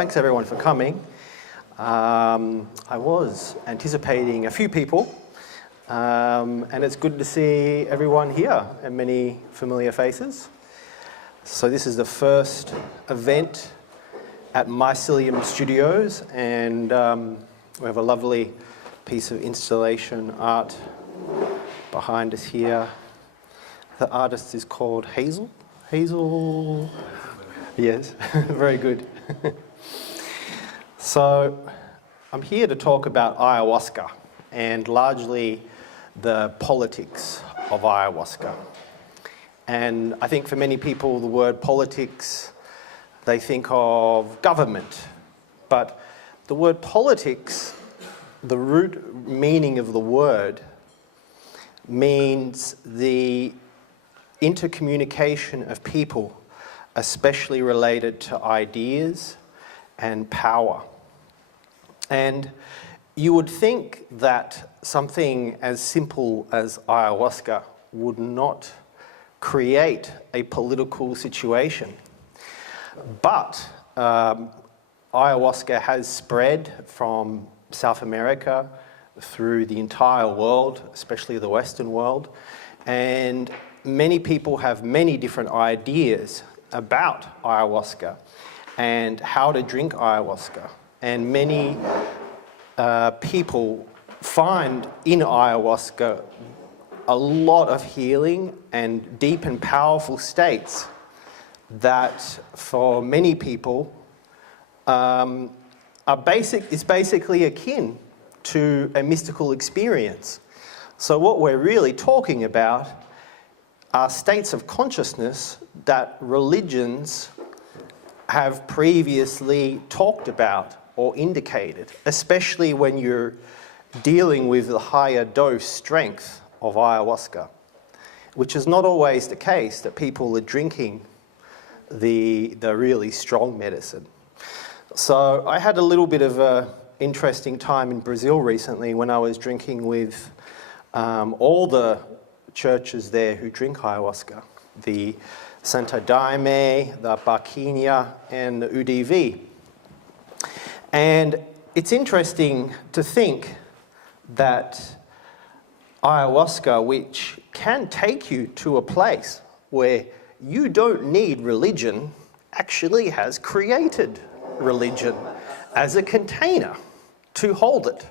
thanks everyone for coming. I was anticipating a few people, and it's good to see everyone here and many familiar faces. So this is the first event at Mycelium Studios, and we have a lovely piece of installation art behind us here. The artist is called Hazel. Hazel? Yes, very good. So I'm here to talk about ayahuasca and largely the politics of ayahuasca. And I think for many people the word politics, they think of government. But the word politics, the root meaning of the word, means the intercommunication of people, especially related to ideas and power. And you would think that something as simple as ayahuasca would not create a political situation. But ayahuasca has spread from South America through the entire world, especially the Western world, and many people have many different ideas about ayahuasca and how to drink ayahuasca. And many people find in ayahuasca a lot of healing and deep and powerful states that for many people is basically akin to a mystical experience. So what we're really talking about are states of consciousness that religions have previously talked about or indicated, especially when you're dealing with the higher dose strength of ayahuasca, which is not always the case, that people are drinking the really strong medicine. So I had a little bit of an interesting time in Brazil recently when I was drinking with all the churches there who drink ayahuasca, the Santa Daime, the Barquinha, and the UDV. And it's interesting to think that ayahuasca, which can take you to a place where you don't need religion, actually has created religion as a container to hold it.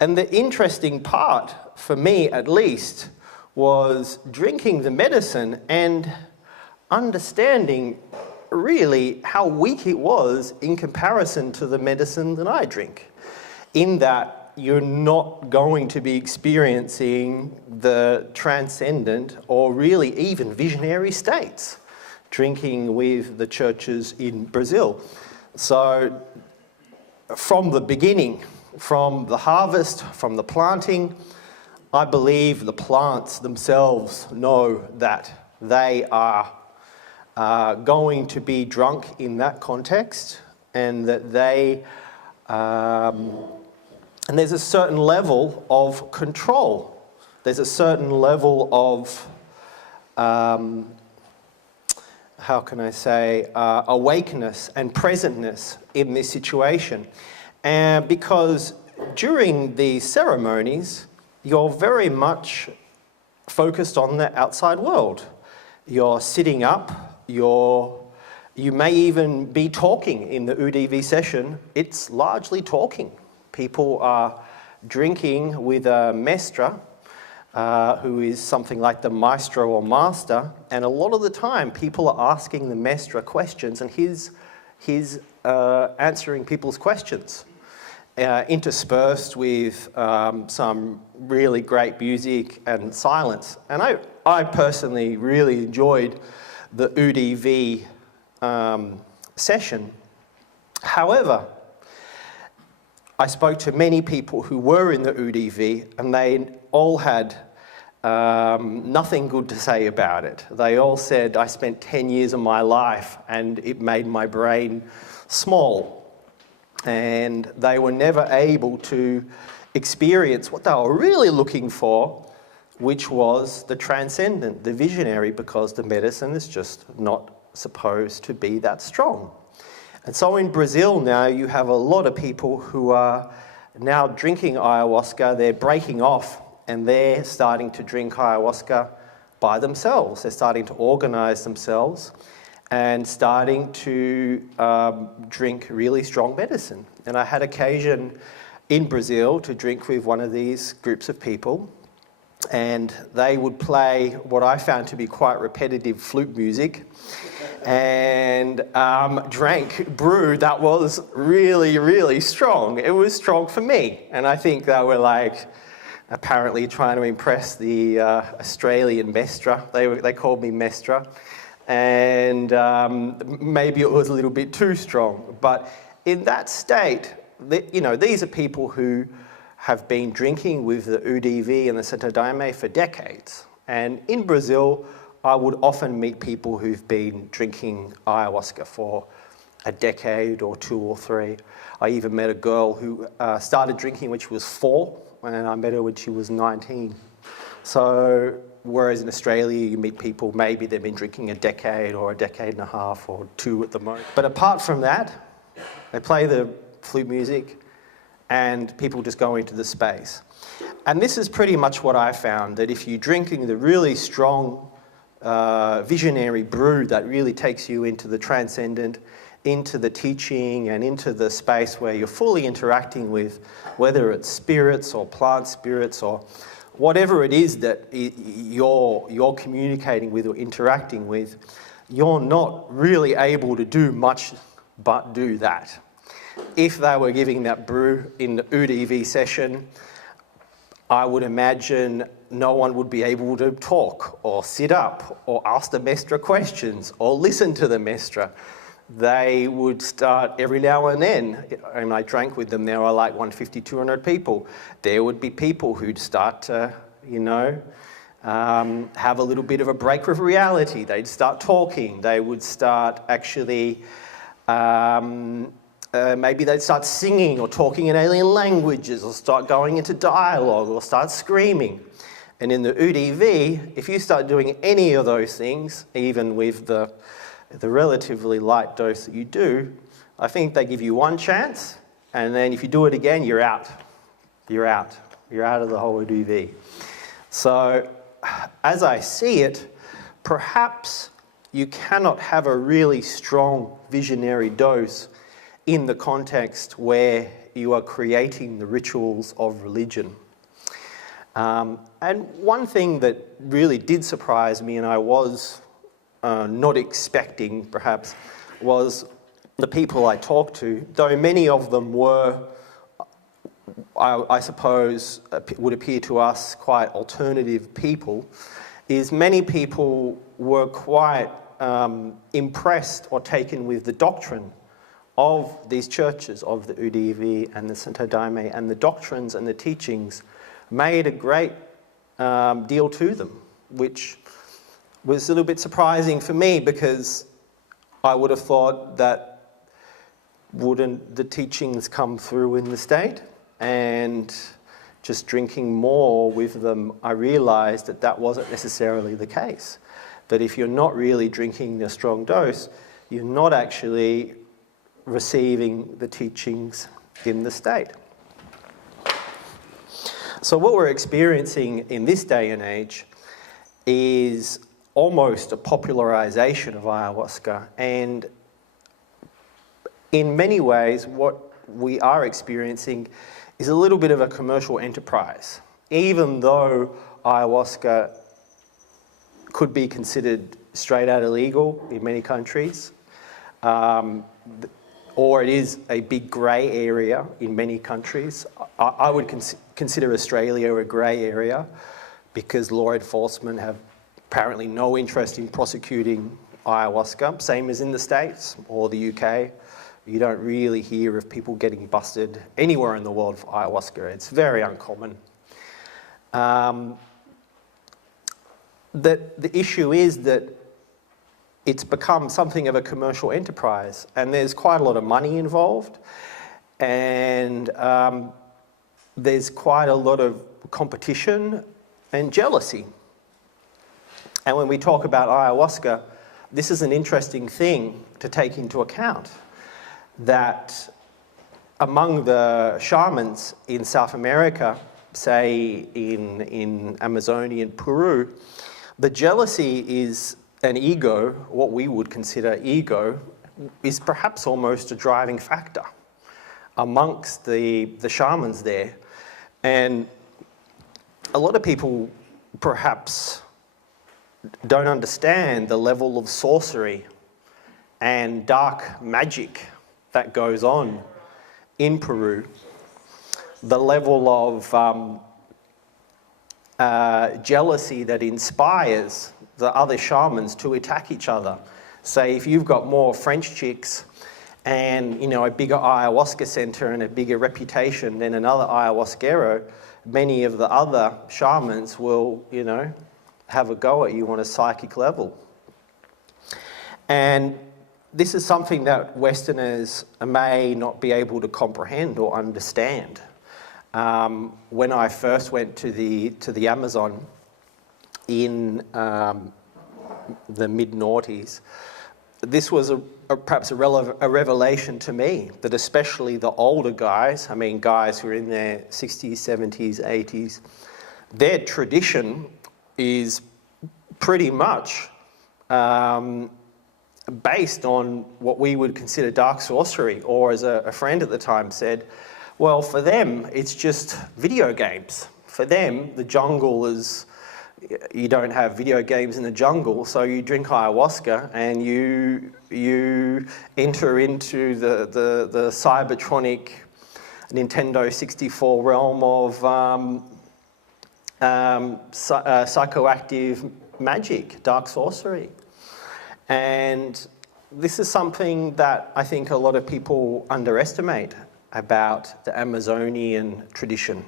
And the interesting part, for me at least, was drinking the medicine and understanding really how weak it was in comparison to the medicine that I drink, in that you're not going to be experiencing the transcendent or really even visionary states drinking with the churches in Brazil. So from the beginning, from the harvest, from the planting, I believe the plants themselves know that they are going to be drunk in that context, and that they, and there's a certain level of control. There's a certain level of, how can I say, awakeness and presentness in this situation. And because during these ceremonies, you're very much focused on the outside world. You're sitting up, you may even be talking in the UDV session. It's largely talking. People are drinking with a mestra, who is something like the maestro or master, and a lot of the time people are asking the mestra questions, and he's answering people's questions, interspersed with some really great music and silence. And I personally really enjoyed the UDV session. However, I spoke to many people who were in the UDV, and they all had nothing good to say about it. They all said, I spent 10 years of my life and it made my brain small. And they were never able to experience what they were really looking for, which was the transcendent, the visionary, because the medicine is just not supposed to be that strong. And so in Brazil now, you have a lot of people who are now drinking ayahuasca. They're breaking off and they're starting to drink ayahuasca by themselves. They're starting to organize themselves and starting to drink really strong medicine. And I had occasion in Brazil to drink with one of these groups of people, and they would play what I found to be quite repetitive flute music and drank brew that was really, really strong. It was strong for me, and I think they were like apparently trying to impress the Australian Mestra. They called me Mestra, and maybe it was a little bit too strong. But in that state, you know, these are people who have been drinking with the UDV and the Santo Daime for decades. And in Brazil, I would often meet people who've been drinking ayahuasca for a decade or 2 or 3. I even met a girl who started drinking when she was 4, and I met her when she was 19. So, whereas in Australia, you meet people, maybe they've been drinking a decade or a decade and a half or 2 at the most. But apart from that, they play the flute music and people just go into the space. And this is pretty much what I found, that if you're drinking the really strong visionary brew that really takes you into the transcendent, into the teaching and into the space where you're fully interacting with, whether it's spirits or plant spirits or whatever it is that you're communicating with or interacting with, you're not really able to do much but do that. If they were giving that brew in the UDV session, I would imagine no one would be able to talk or sit up or ask the Mestra questions or listen to the Mestra. They would start every now and then, and I drank with them, there were like 150, 200 people. There would be people who'd start to, you know, have a little bit of a break with reality. They'd start talking. They would start actually, maybe they'd start singing or talking in alien languages or start going into dialogue or start screaming. And in the UDV, if you start doing any of those things, even with the relatively light dose that you do, I think they give you one chance, and then if you do it again, you're out. You're out. You're out of the whole UDV. So, as I see it, perhaps you cannot have a really strong visionary dose in the context where you are creating the rituals of religion. And one thing that really did surprise me, and I was not expecting perhaps, was the people I talked to, though many of them were, I suppose, would appear to us quite alternative people, is many people were quite impressed or taken with the doctrine of these churches, of the UDV and the Santo Daime, and the doctrines and the teachings made a great deal to them, which was a little bit surprising for me, because I would have thought that wouldn't the teachings come through in the state? And just drinking more with them, I realised that that wasn't necessarily the case. That if you're not really drinking the strong dose, you're not actually receiving the teachings in the state. So what we're experiencing in this day and age is almost a popularization of ayahuasca, and in many ways what we are experiencing is a little bit of a commercial enterprise. Even though ayahuasca could be considered straight out illegal in many countries, or it is a big grey area in many countries. I would consider Australia a grey area, because law enforcement have apparently no interest in prosecuting ayahuasca, same as in the States or the UK. You don't really hear of people getting busted anywhere in the world for ayahuasca. It's very uncommon. The issue is that it's become something of a commercial enterprise, and there's quite a lot of money involved, and there's quite a lot of competition and jealousy. And when we talk about ayahuasca, this is an interesting thing to take into account, that among the shamans in South America, say in Amazonian Peru, the jealousy is an ego, what we would consider ego, is perhaps almost a driving factor amongst the shamans there. And a lot of people perhaps don't understand the level of sorcery and dark magic that goes on in Peru, the level of jealousy that inspires the other shamans to attack each other. Say if you've got more French chicks and, you know, a bigger ayahuasca center and a bigger reputation than another ayahuasquero, many of the other shamans will, you know, have a go at you on a psychic level. And this is something that Westerners may not be able to comprehend or understand. When I first went to the Amazon in the mid-noughties, this was perhaps a revelation to me, that especially the older guys, I mean guys who are in their 60s, 70s, 80s, their tradition is pretty much based on what we would consider dark sorcery, or as a friend at the time said, well, for them, it's just video games. For them, the jungle is, you don't have video games in the jungle, so you drink ayahuasca and you enter into the Cybertronic Nintendo 64 realm of psychoactive magic, dark sorcery. And this is something that I think a lot of people underestimate about the Amazonian tradition.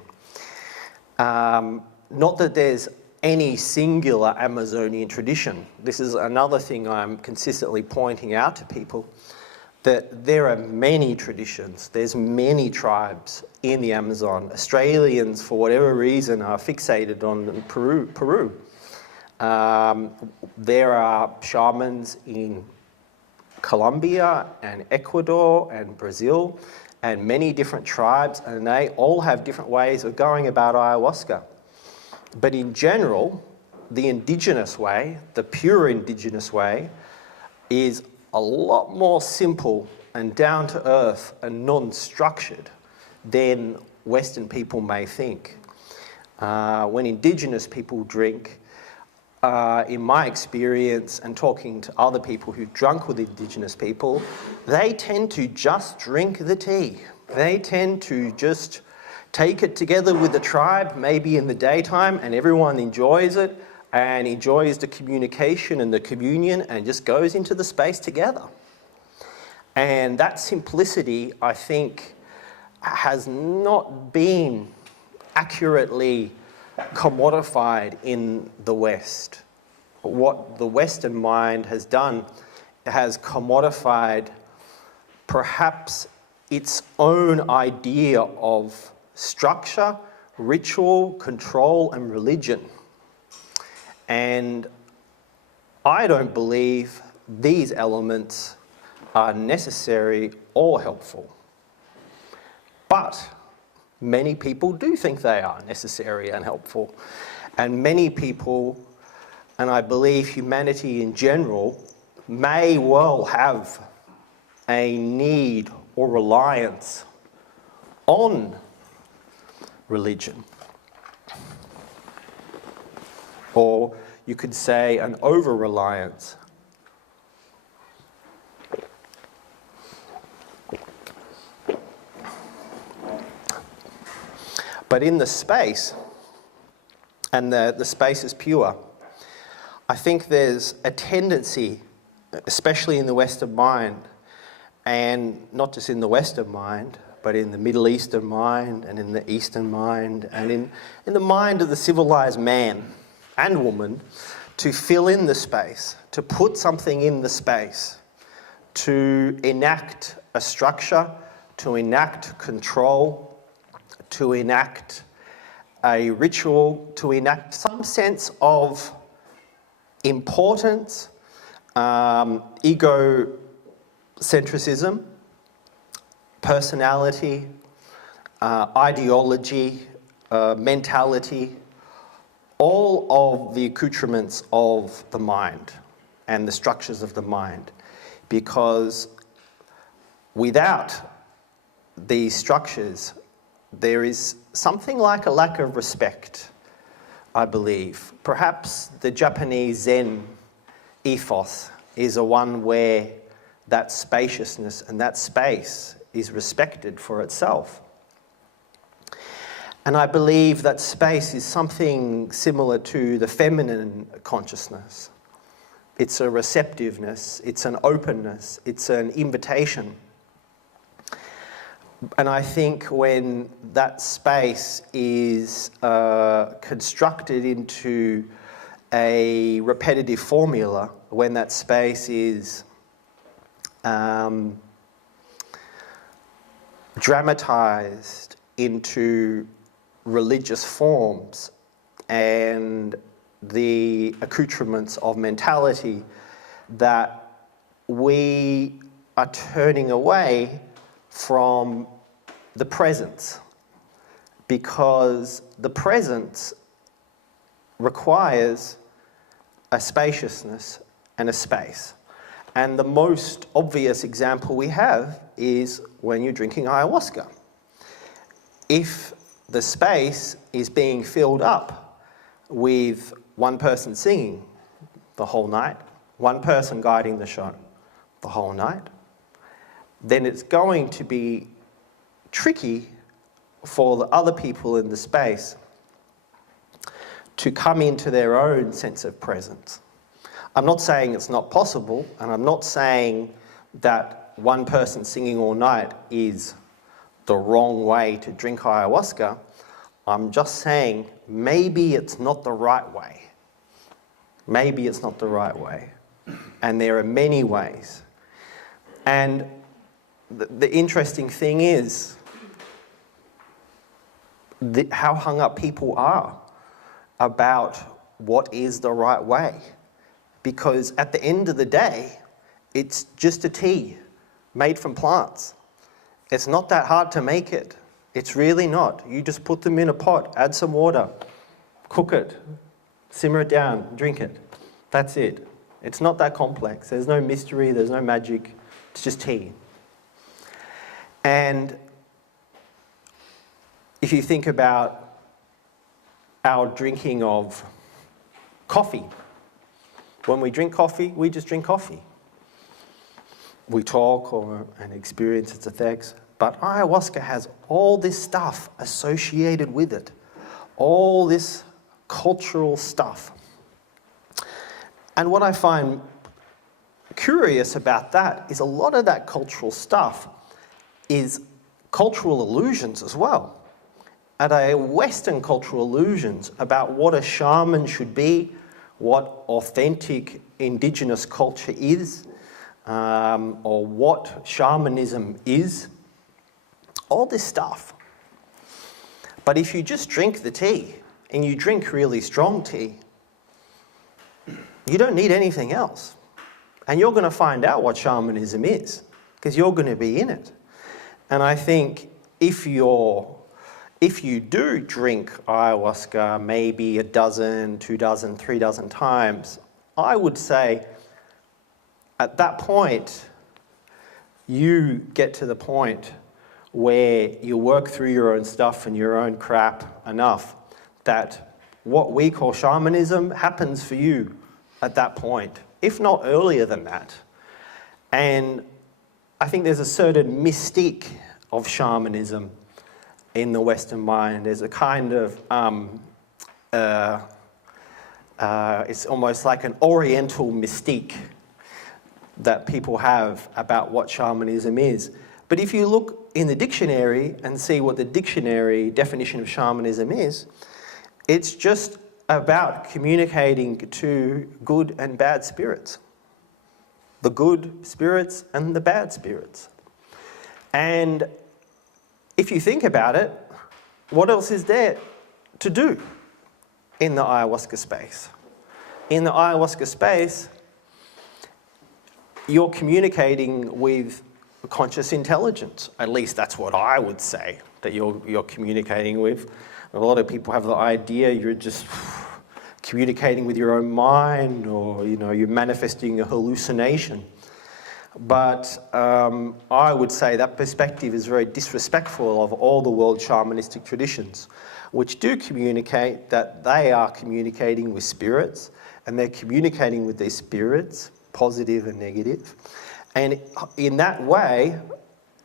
Not that there's any singular Amazonian tradition. This is another thing I'm consistently pointing out to people, that there are many traditions, there's many tribes in the Amazon. Australians, for whatever reason, are fixated on Peru. There are shamans in Colombia and Ecuador and Brazil and many different tribes, and they all have different ways of going about ayahuasca. But in general, the indigenous way, the pure indigenous way, is a lot more simple and down to earth and non-structured than Western people may think. When indigenous people drink, in my experience and talking to other people who've drunk with indigenous people, they tend to just drink the tea. They tend to just take it together with the tribe, maybe in the daytime, and everyone enjoys it and enjoys the communication and the communion and just goes into the space together. And that simplicity, I think, has not been accurately commodified in the West. What the Western mind has done has commodified perhaps its own idea of structure, ritual, control, and religion. And I don't believe these elements are necessary or helpful. But many people do think they are necessary and helpful. And many people, and I believe humanity in general, may well have a need or reliance on religion. Or you could say an over-reliance. But in the space, and the space is pure, I think there's a tendency, especially in the Western mind, and not just in the Western mind, but in the Middle Eastern mind, and in the Eastern mind, and in the mind of the civilized man and woman, to fill in the space, to put something in the space, to enact a structure, to enact control, to enact a ritual, to enact some sense of importance, egocentrism, personality, ideology, mentality, all of the accoutrements of the mind and the structures of the mind. Because without these structures, there is something like a lack of respect, I believe. Perhaps the Japanese Zen ethos is a one where that spaciousness and that space is respected for itself. And I believe that space is something similar to the feminine consciousness. It's a receptiveness, it's an openness, it's an invitation. And I think when that space is constructed into a repetitive formula, when that space is dramatized into religious forms and the accoutrements of mentality, that we are turning away from the presence, because the presence requires a spaciousness and a space. And the most obvious example we have is when you're drinking ayahuasca. If the space is being filled up with one person singing the whole night, one person guiding the show the whole night, then it's going to be tricky for the other people in the space to come into their own sense of presence. I'm not saying it's not possible, and I'm not saying that one person singing all night is the wrong way to drink ayahuasca. I'm just saying maybe it's not the right way. Maybe it's not the right way. And there are many ways. And the interesting thing is how hung up people are about what is the right way. Because at the end of the day, it's just a tea made from plants. It's not that hard to make it. It's really not. You just put them in a pot, add some water, cook it, simmer it down, drink it. That's it. It's not that complex. There's no mystery, there's no magic. It's just tea. And if you think about our drinking of coffee, when we drink coffee, we just drink coffee. We talk and experience its effects, but ayahuasca has all this stuff associated with it, all this cultural stuff. And what I find curious about that is a lot of that cultural stuff is cultural illusions as well. And Western cultural illusions about what a shaman should be, what authentic indigenous culture is, or what shamanism is, all this stuff. But if you just drink the tea, and you drink really strong tea, you don't need anything else. And you're going to find out what shamanism is, because you're going to be in it. And I think if you do drink ayahuasca maybe 12, 2 dozen, 3 dozen times, I would say at that point, you get to the point where you work through your own stuff and your own crap enough that what we call shamanism happens for you at that point, if not earlier than that. And I think there's a certain mystique of shamanism in the Western mind. There's a kind of, it's almost like an oriental mystique that people have about what shamanism is. But if you look in the dictionary and see what the dictionary definition of shamanism is, it's just about communicating to good and bad spirits. The good spirits and the bad spirits. And if you think about it, what else is there to do in the ayahuasca space? In the ayahuasca space, you're communicating with conscious intelligence. At least that's what I would say that you're communicating with. A lot of people have the idea you're just communicating with your own mind, or you're manifesting a hallucination. But I would say that perspective is very disrespectful of all the world shamanistic traditions, which do communicate that they are communicating with spirits, and they're communicating with these spirits, positive and negative, and in that way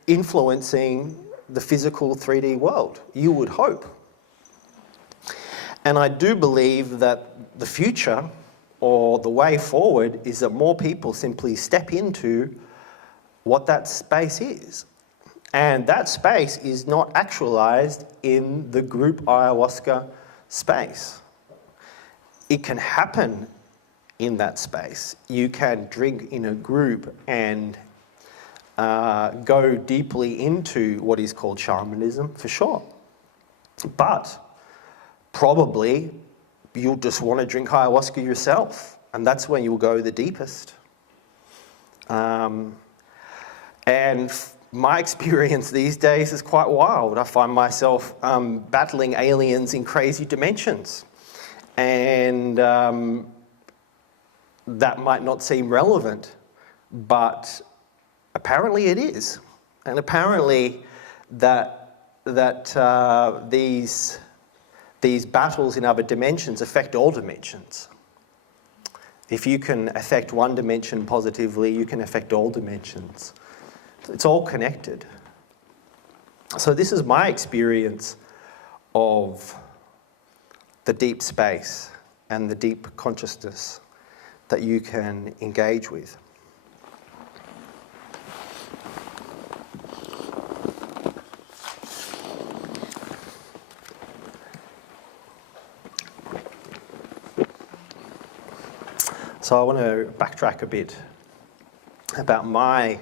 influencing the physical 3D world, you would hope. And I do believe that the future, or the way forward, is that more people simply step into what that space is. And that space is not actualized in the group ayahuasca space. It can happen in that space. You can drink in a group and go deeply into what is called shamanism, for sure. But probably you'll just want to drink ayahuasca yourself, and that's when you'll go the deepest. And my experience these days is quite wild. I find myself battling aliens in crazy dimensions. And that might not seem relevant, but apparently it is. And apparently these battles in other dimensions affect all dimensions. If you can affect one dimension positively, you can affect all dimensions. It's all connected. So this is my experience of the deep space and the deep consciousness that you can engage with. So I want to backtrack a bit about my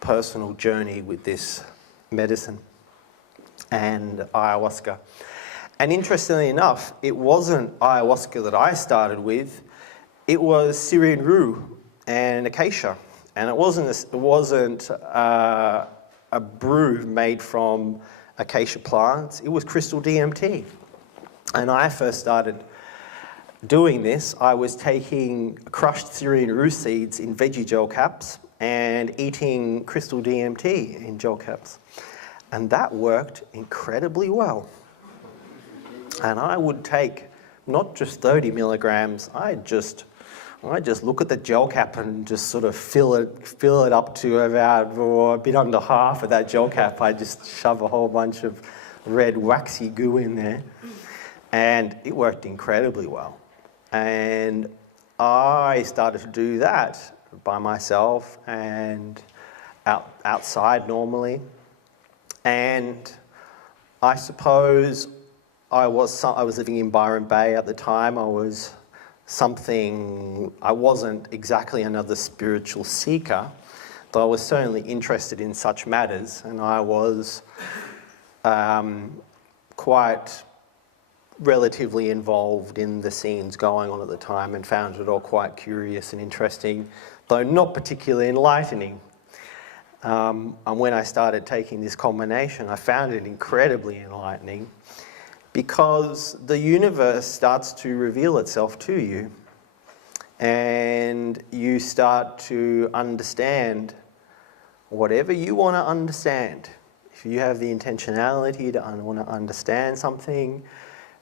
personal journey with this medicine and ayahuasca. And interestingly enough, it wasn't ayahuasca that I started with. It was Syrian Rue and Acacia. And it wasn't a brew made from acacia plants. It was crystal DMT. And I first started doing this. I was taking crushed Syrian Rue seeds in veggie gel caps and eating crystal DMT in gel caps. And that worked incredibly well. And I would take not just 30 milligrams, I just look at the gel cap and just sort of fill it up to about a bit under half of that gel cap. I just shove a whole bunch of red waxy goo in there. And it worked incredibly well. And I started to do that by myself and outside normally. And I suppose I was living in Byron Bay at the time. I wasn't exactly another spiritual seeker, though I was certainly interested in such matters, and I was quite relatively involved in the scenes going on at the time and found it all quite curious and interesting, though not particularly enlightening. And when I started taking this combination, I found it incredibly enlightening, because the universe starts to reveal itself to you, and you start to understand whatever you want to understand. If you have the intentionality to want to understand something,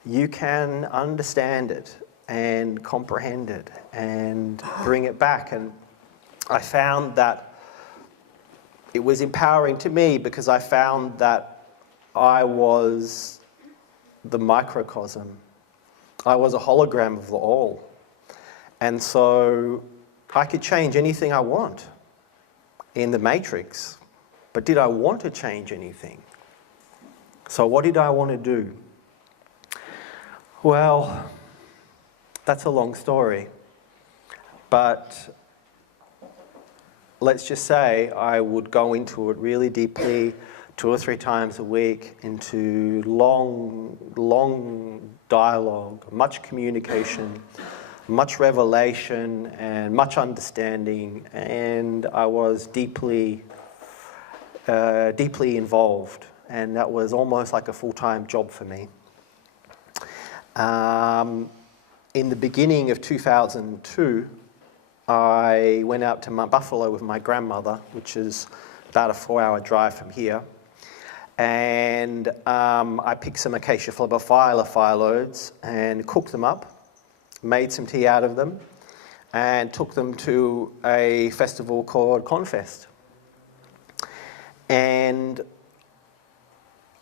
you can understand it and comprehend it and bring it back. And I found that it was empowering to me, because I found that I was the microcosm. I was a hologram of the all. And so I could change anything I want in the matrix. But did I want to change anything? So what did I want to do? Well, that's a long story. But let's just say I would go into it really deeply, 2 or 3 times a week, into long dialogue, much communication, much revelation, and much understanding. And I was deeply deeply involved, and that was almost like a full-time job for me. In the beginning of 2002, I went out to Mount Buffalo with my grandmother, which is about a 4-hour drive from here. And I picked some acacia flebophylla phyllodes and cooked them up, made some tea out of them, and took them to a festival called Confest. And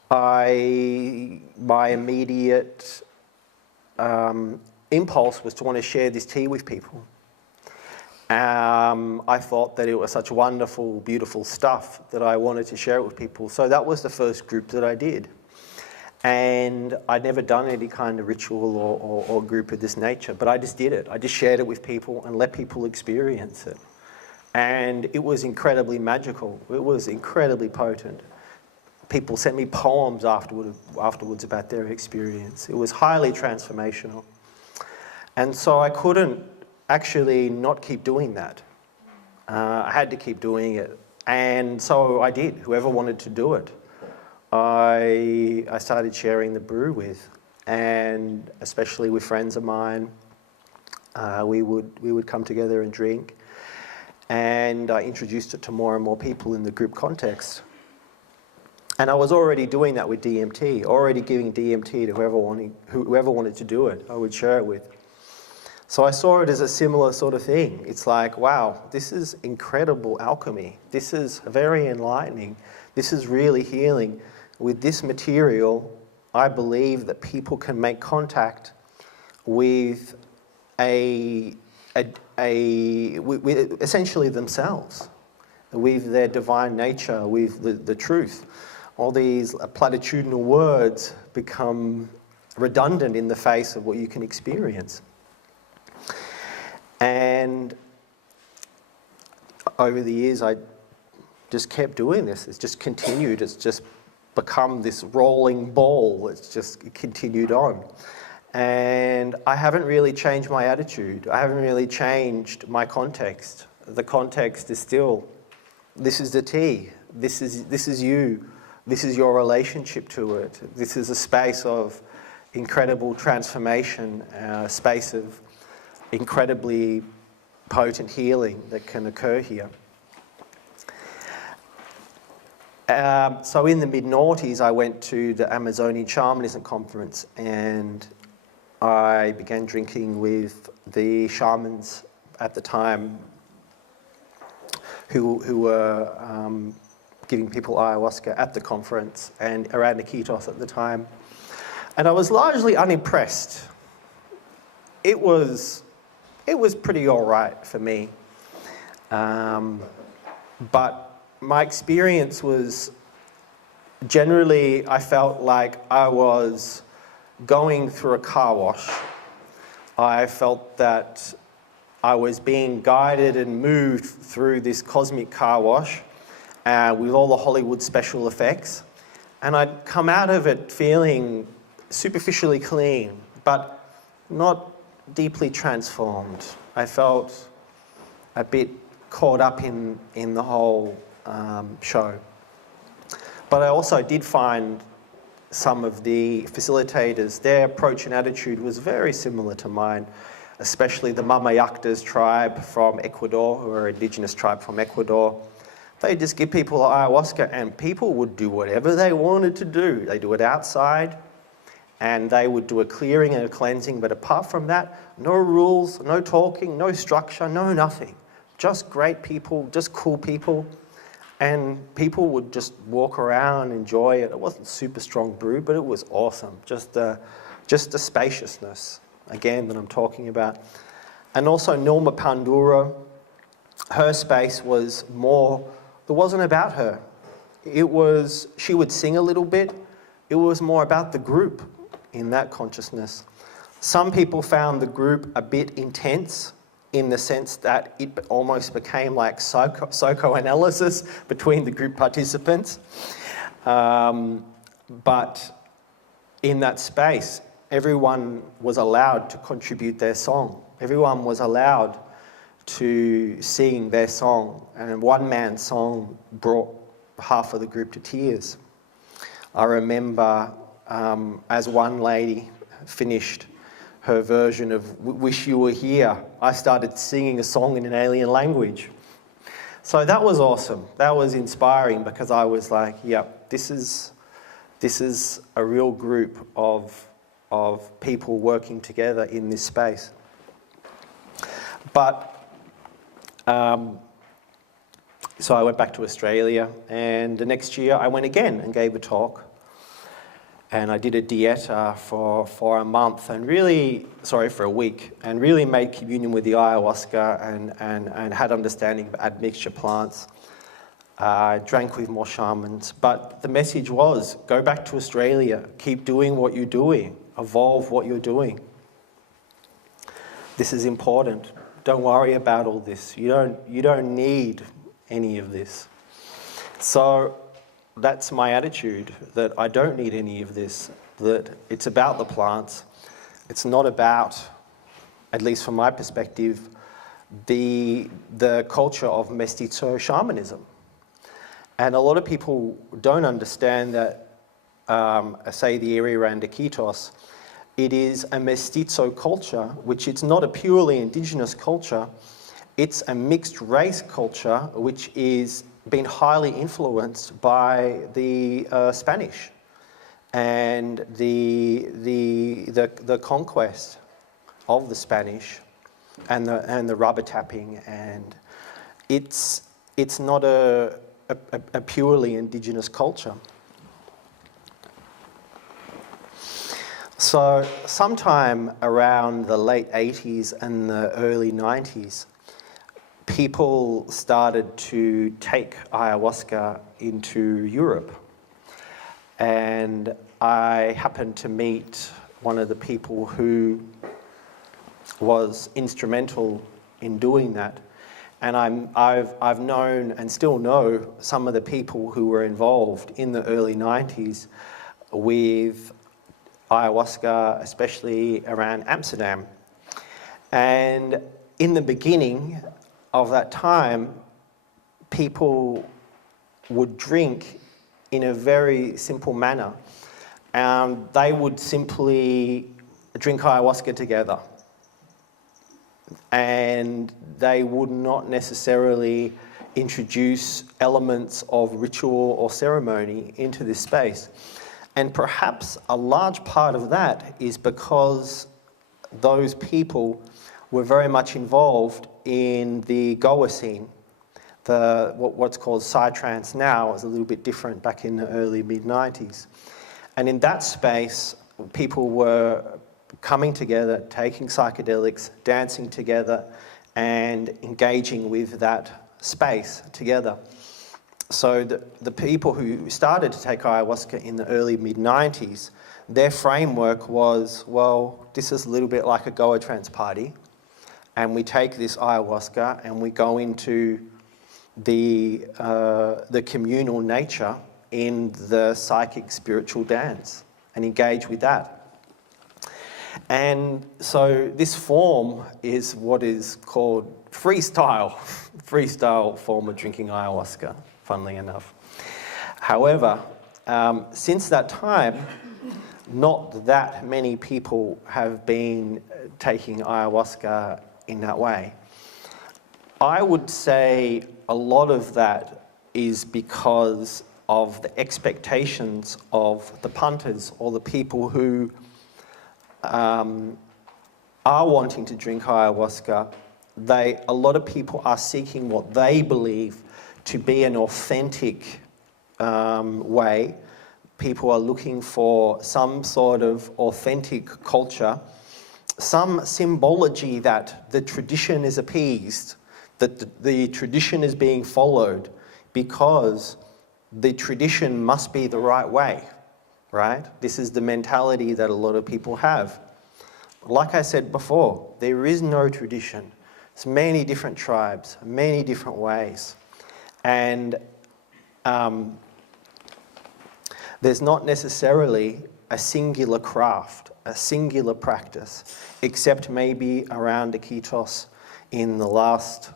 my immediate impulse was to want to share this tea with people. I thought that it was such wonderful, beautiful stuff that I wanted to share it with people. So that was the first group that I did. And I'd never done any kind of ritual or group of this nature, but I just did it. I just shared it with people and let people experience it. And it was incredibly magical. It was incredibly potent. People sent me poems afterwards about their experience. It was highly transformational. And so I couldn't actually not keep doing that. I had to keep doing it. And so I did, whoever wanted to do it. I started sharing the brew with, and especially with friends of mine. We would come together and drink. And I introduced it to more and more people in the group context. And I was already doing that with DMT, already giving DMT to whoever wanted to do it, I would share it with. So I saw it as a similar sort of thing. It's like, wow, this is incredible alchemy. This is very enlightening. This is really healing. With this material, I believe that people can make contact with with essentially themselves, with their divine nature, with the truth. All these platitudinal words become redundant in the face of what you can experience. And over the years, I just kept doing this. It's just continued. It's just become this rolling ball. It continued on. And I haven't really changed my attitude. I haven't really changed my context. The context is still, this is the tea. This is you. This is your relationship to it. This is a space of incredible transformation, a space of incredibly potent healing that can occur here. So in the mid-noughties, I went to the Amazonian Shamanism conference, and I began drinking with the shamans at the time who were giving people ayahuasca at the conference, and around Iquitos at the time. And I was largely unimpressed. It was pretty all right for me. But my experience was, generally, I felt like I was going through a car wash. I felt that I was being guided and moved through this cosmic car wash with all the Hollywood special effects. And I'd come out of it feeling superficially clean, but not deeply transformed. I felt a bit caught up in the whole show. But I also did find some of the facilitators, their approach and attitude was very similar to mine, especially the Mamayactas tribe from Ecuador, who are an indigenous tribe from Ecuador. They just give people ayahuasca and people would do whatever they wanted to do. They do it outside and they would do a clearing and a cleansing, but apart from that, no rules, no talking, no structure, no nothing. Just great people, just cool people. And people would just walk around, enjoy it. It wasn't super strong brew, but it was awesome. Just the spaciousness, again, that I'm talking about. And also Nilma Pandura, her space was more, it wasn't about her. She would sing a little bit. It was more about the group in that consciousness. Some people found the group a bit intense, in the sense that it almost became like psychoanalysis between the group participants. But in that space, everyone was allowed to contribute their song. Everyone was allowed to sing their song. And one man's song brought half of the group to tears. I remember as one lady finished her version of Wish You Were Here, I started singing a song in an alien language. So that was awesome. That was inspiring, because I was like, yep, this is a real group of people working together in this space. But, so I went back to Australia, and the next year I went again and gave a talk. And I did a dieta for a month, and really, sorry, for a week, and really made communion with the ayahuasca and had understanding of admixture plants. Drank with more shamans. But the message was, go back to Australia, keep doing what you're doing, evolve what you're doing. This is important. Don't worry about all this. You don't need any of this. So that's my attitude, that I don't need any of this, that it's about the plants. It's not about, at least from my perspective, the culture of mestizo shamanism. And a lot of people don't understand that, say, the area around Iquitos, it is a mestizo culture, which it's not a purely indigenous culture. It's a mixed race culture, which is been highly influenced by the Spanish and the conquest of the Spanish and the rubber tapping, and it's not a purely indigenous culture. So sometime around the late 80s and the early 90s, people started to take ayahuasca into Europe. And I happened to meet one of the people who was instrumental in doing that. And I've known and still know some of the people who were involved in the early 90s with ayahuasca, especially around Amsterdam. And in the beginning of that time, people would drink in a very simple manner. They would simply drink ayahuasca together. And they would not necessarily introduce elements of ritual or ceremony into this space. And perhaps a large part of that is because those people were very much involved in the Goa scene. What's called Psytrance now is a little bit different back in the early mid-90s. And in that space, people were coming together, taking psychedelics, dancing together, and engaging with that space together. So the people who started to take ayahuasca in the early mid-90s, their framework was, well, this is a little bit like a Goa trance party, and we take this ayahuasca and we go into the communal nature in the psychic spiritual dance and engage with that. And so this form is what is called freestyle form of drinking ayahuasca, funnily enough. However, since that time, not that many people have been taking ayahuasca in that way. I would say a lot of that is because of the expectations of the punters, or the people who are wanting to drink ayahuasca. A lot of people are seeking what they believe to be an authentic way. People are looking for some sort of authentic culture, some symbology that the tradition is appeased, that the tradition is being followed, because the tradition must be the right way, right? This is the mentality that a lot of people have. Like I said before, there is no tradition. It's many different tribes, many different ways. And there's not necessarily a singular craft, a singular practice, except maybe around Iquitos in the last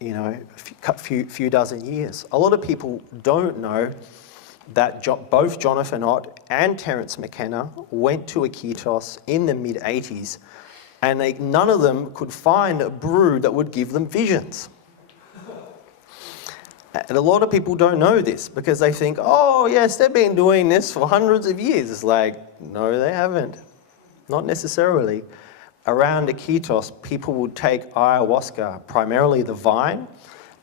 a few dozen years. A lot of people don't know that both Jonathan Ott and Terence McKenna went to Iquitos in the mid-80s, and none of them could find a brew that would give them visions. And a lot of people don't know this because they think, oh yes, they've been doing this for hundreds of years. It's like, no, they haven't. Not necessarily. Around Iquitos, people would take ayahuasca, primarily the vine,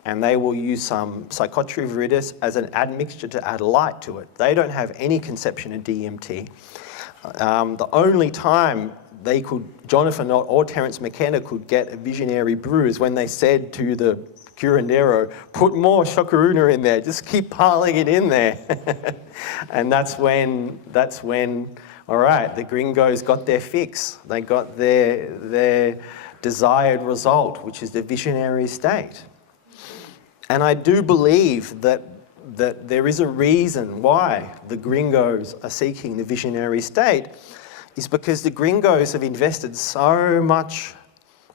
and they will use some psychotropy viridis as an admixture to add light to it. They don't have any conception of DMT. The only time Jonathan Ott or Terence McKenna could get a visionary brew is when they said to the curandero, put more chocaruna in there, just keep piling it in there. And that's when, all right, the gringos got their fix. They got their desired result, which is the visionary state. And I do believe that there is a reason why the gringos are seeking the visionary state, is because the gringos have invested so much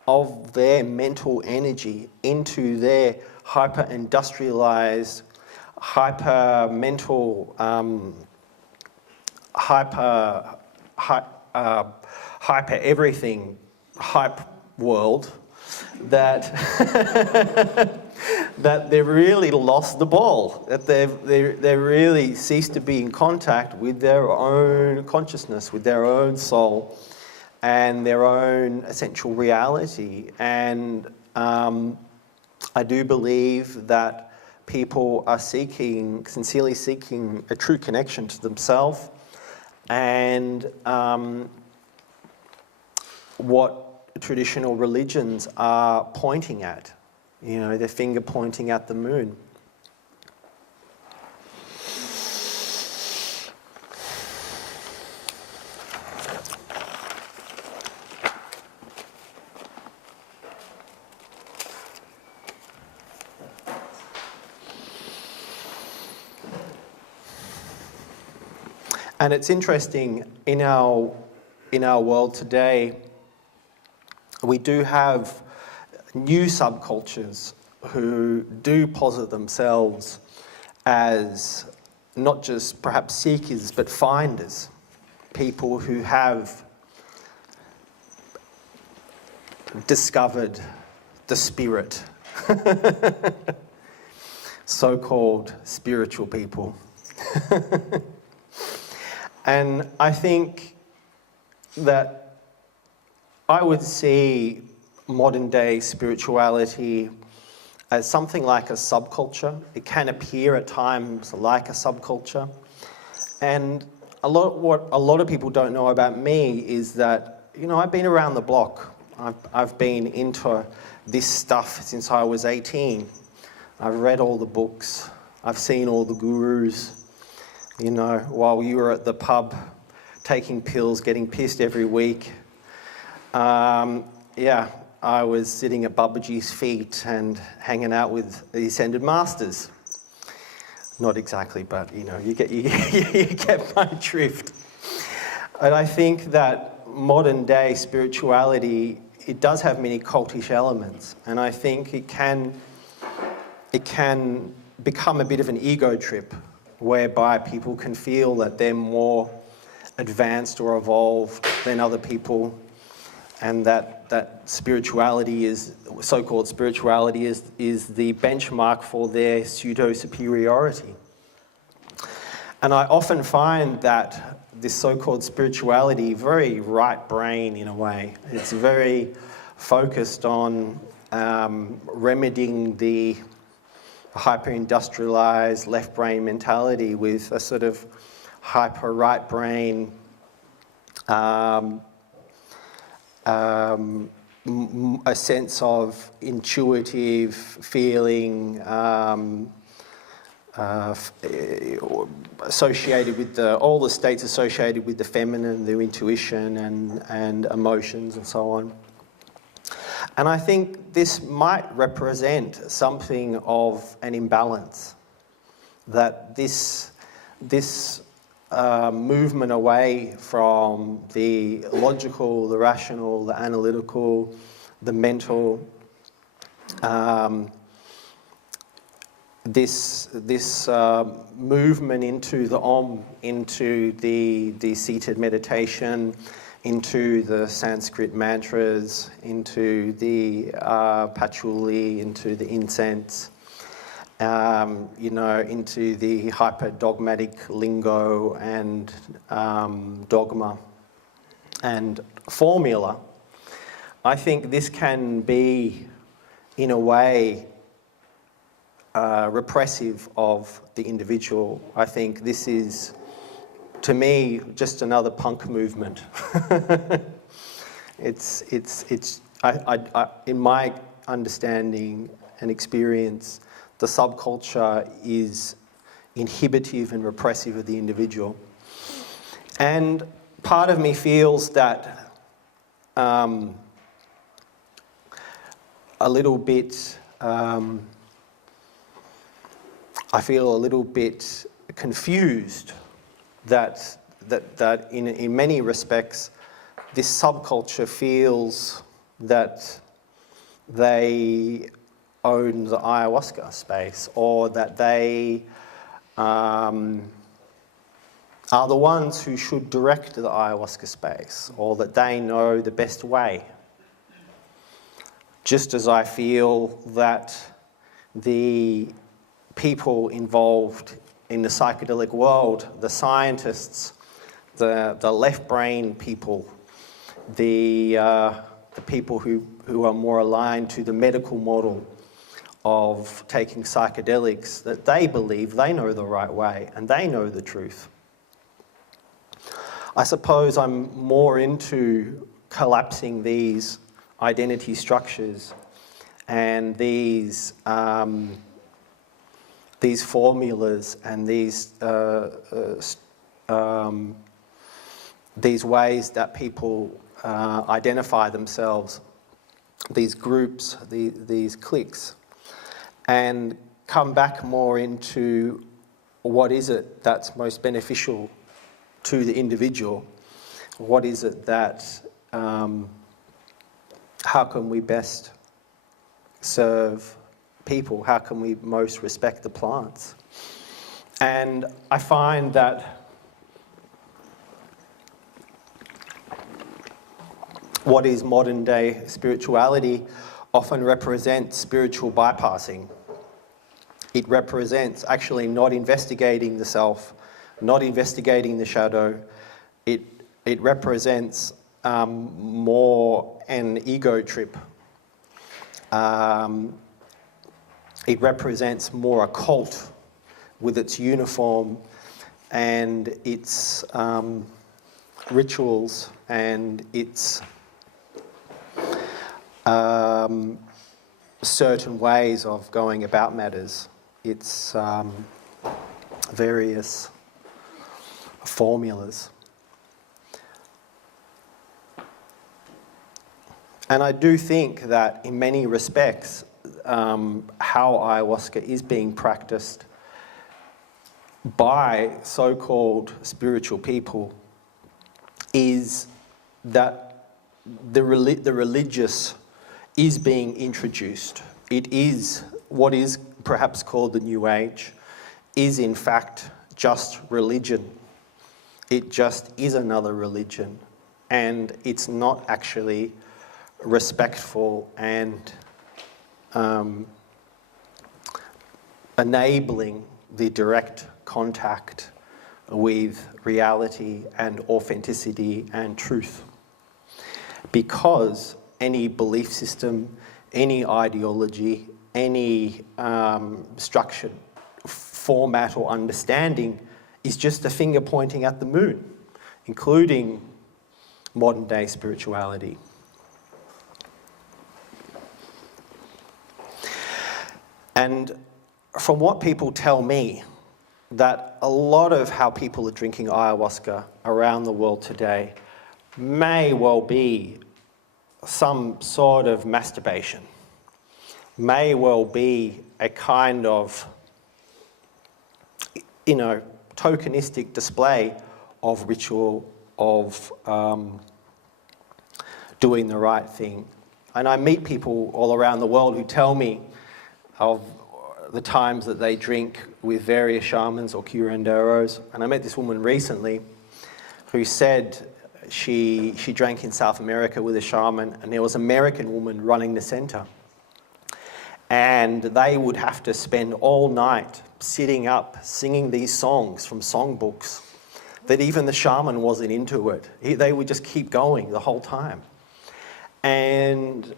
of their mental energy into their hyper-industrialized, hyper-mental, hyper-everything, hype world, that that they've really lost the ball, that they really ceased to be in contact with their own consciousness, with their own soul, and their own essential reality. And I do believe that people are sincerely seeking a true connection to themselves, and what traditional religions are pointing at, their finger pointing at the moon. And it's interesting, in our world today, we do have new subcultures who do posit themselves as not just perhaps seekers, but finders. People who have discovered the spirit. So-called spiritual people. And I think that I would see modern day spirituality as something like a subculture. It can appear at times like a subculture. And what a lot of people don't know about me is that, I've been around the block. I've been into this stuff since I was 18. I've read all the books. I've seen all the gurus. While you were at the pub taking pills, getting pissed every week. I was sitting at Babaji's feet and hanging out with the Ascended Masters. Not exactly, but you get my drift. And I think that modern day spirituality, it does have many cultish elements, and I think it can become a bit of an ego trip, whereby people can feel that they're more advanced or evolved than other people, and that spirituality so-called spirituality is the benchmark for their pseudo-superiority. And I often find that this so-called spirituality very right brain in a way. It's very focused on remedying the hyper-industrialized left brain mentality with a sort of hyper right brain a sense of intuitive feeling associated with all the states associated with the feminine, the intuition and emotions and so on. And I think this might represent something of an imbalance, that this movement away from the logical, the rational, the analytical, the mental, this movement into the Om, into the seated meditation, into the Sanskrit mantras, into the patchouli, into the incense, into the hyper-dogmatic lingo and dogma and formula. I think this can be, in a way, repressive of the individual. I think this is, to me, just another punk movement. In my understanding and experience, the subculture is inhibitive and repressive of the individual. And part of me feels that I feel a little bit confused that in many respects, this subculture feels that they own the ayahuasca space, or that they are the ones who should direct the ayahuasca space, or that they know the best way. Just as I feel that the people involved in the psychedelic world, the scientists, the left brain people, the people who are more aligned to the medical model of taking psychedelics, that they believe they know the right way and they know the truth. I suppose I'm more into collapsing these identity structures and these formulas and these ways that people identify themselves, these groups, these cliques, and come back more into what is it that's most beneficial to the individual? What is it that, how can we best serve people? How can we most respect the plants? And I find that what is modern day spirituality often represents spiritual bypassing. It represents actually not investigating the self, not investigating the shadow. It represents more an ego trip. It represents more a cult with its uniform and its rituals and its certain ways of going about matters. Its various formulas. And I do think that in many respects, how ayahuasca is being practiced by so-called spiritual people is that the religious is being introduced. It is what is perhaps called the New Age, is in fact just religion. It just is another religion, and it's not actually respectful and enabling the direct contact with reality and authenticity and truth. Because any belief system, any ideology, any structured format or understanding is just a finger pointing at the moon, including modern day spirituality. And from what people tell me, that a lot of how people are drinking ayahuasca around the world today may well be some sort of masturbation, may well be a kind of, tokenistic display of ritual, of doing the right thing. And I meet people all around the world who tell me of the times that they drink with various shamans or curanderos. And I met this woman recently who said she drank in South America with a shaman, and there was an American woman running the centre. And they would have to spend all night sitting up singing these songs from songbooks that even the shaman wasn't into it. They would just keep going the whole time. And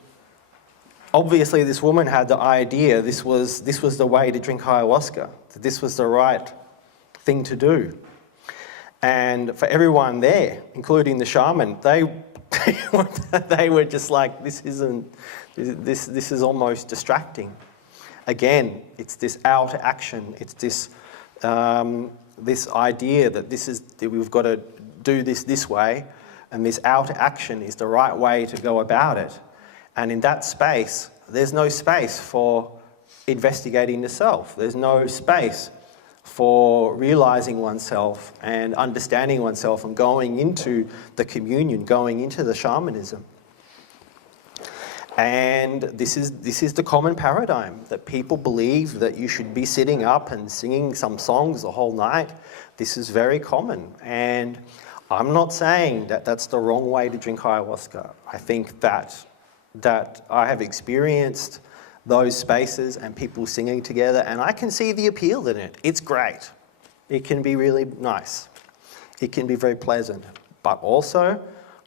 obviously this woman had the idea this was the way to drink ayahuasca, that this was the right thing to do. And for everyone there, including the shaman, they were just like, this is almost distracting. Again, it's this outer action, it's this this idea that we've got to do this way, and this outer action is the right way to go about it. And in that space, there's no space for investigating the self. There's no space for realizing oneself and understanding oneself and going into the communion, going into the shamanism. And this is the common paradigm, that people believe that you should be sitting up and singing some songs the whole night. This is very common. And I'm not saying that that's the wrong way to drink ayahuasca. I think that I have experienced those spaces and people singing together, and I can see the appeal in it. It's great. It can be really nice. It can be very pleasant. But also,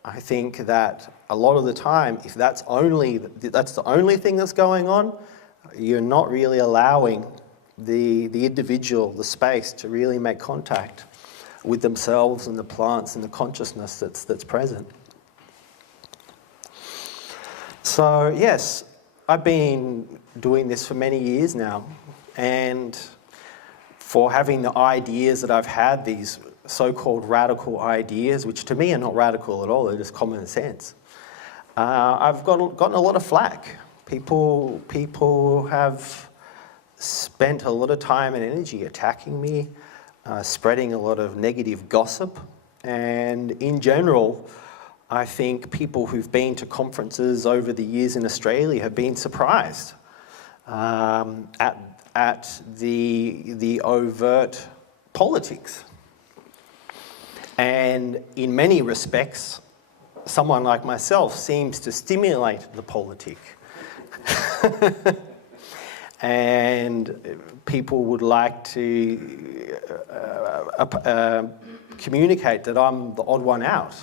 I think that a lot of the time, if that's the only thing that's going on, you're not really allowing the individual, the space, to really make contact with themselves and the plants and the consciousness that's present. So yes, I've been doing this for many years now, and for having the ideas that I've had, these so-called radical ideas, which to me are not radical at all, they're just common sense. I've gotten a lot of flack. People have spent a lot of time and energy attacking me, spreading a lot of negative gossip, and in general, I think people who've been to conferences over the years in Australia have been surprised at the overt politics. And in many respects, someone like myself seems to stimulate the politic. And people would like to communicate that I'm the odd one out.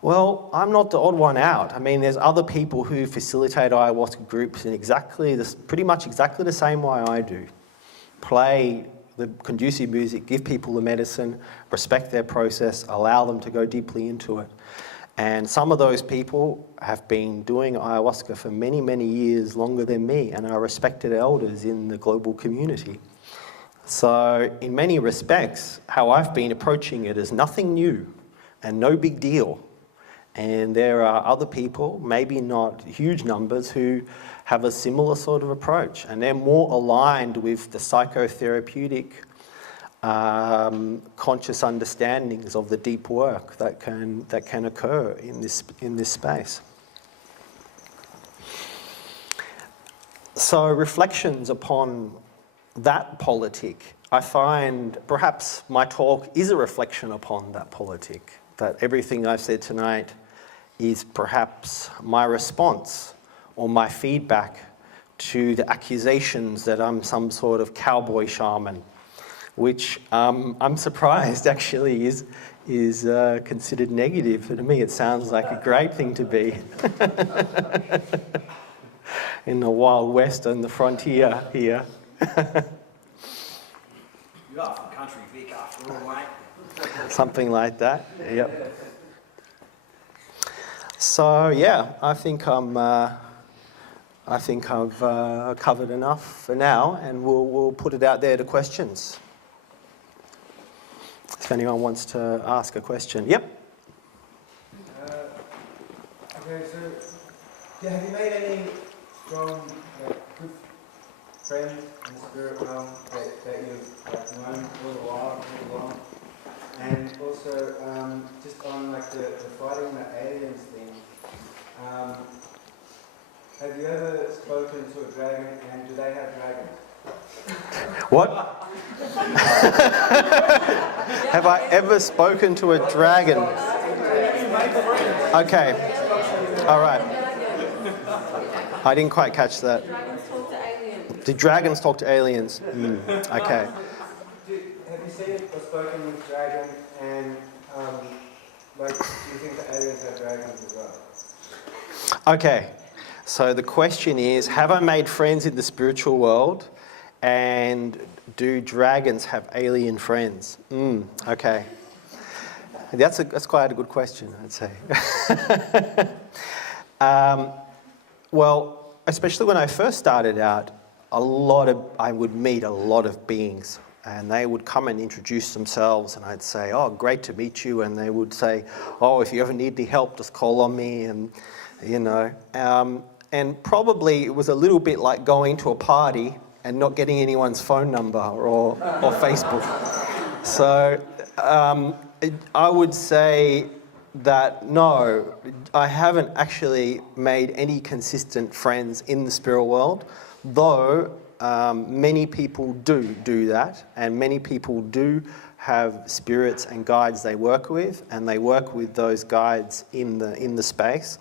Well, I'm not the odd one out. I mean, there's other people who facilitate ayahuasca groups in pretty much exactly the same way I do. Play the conducive music, give people the medicine, respect their process, allow them to go deeply into it. And some of those people have been doing ayahuasca for many, many years, longer than me, and are respected elders in the global community. So in many respects, how I've been approaching it is nothing new and no big deal. And there are other people, maybe not huge numbers, who have a similar sort of approach, and they're more aligned with the psychotherapeutic conscious understandings of the deep work that can occur in this space. So reflections upon that politic, I find perhaps my talk is a reflection upon that politic, that everything I've said tonight is perhaps my response or my feedback to the accusations that I'm some sort of cowboy shaman, which I'm surprised actually is considered negative. To me, it sounds like a great thing to be. In the Wild West and the frontier here. You're off the country, Vic, after all, mate. Something like that, yep. So yeah, I think I've covered enough for now, and we'll put it out there to questions. If anyone wants to ask a question. Yep. Okay, so have you made any strong, good friends in the spirit realm that you've known for a while? And also, just on the fighting the aliens thing, have you ever spoken to a dragon, and do they have dragons? What? Have I ever spoken to a dragon? Okay. All right. I didn't quite catch that. Dragons talk to aliens. Did dragons talk to aliens? Okay. Have you seen or spoken with dragons, and do you think the aliens have dragons as well? Okay. So the question is, have I made friends in the spiritual world, and do dragons have alien friends? Okay. That's quite a good question, I'd say. Well, especially when I first started out, I would meet a lot of beings, and they would come and introduce themselves, and I'd say, "Oh, great to meet you," and they would say, "Oh, if you ever need any help, just call on me," and and probably it was a little bit like going to a party and not getting anyone's phone number or Facebook. So I would say that no, I haven't actually made any consistent friends in the spirit world, though many people do that, and many people do have spirits and guides they work with, and they work with those guides in the space.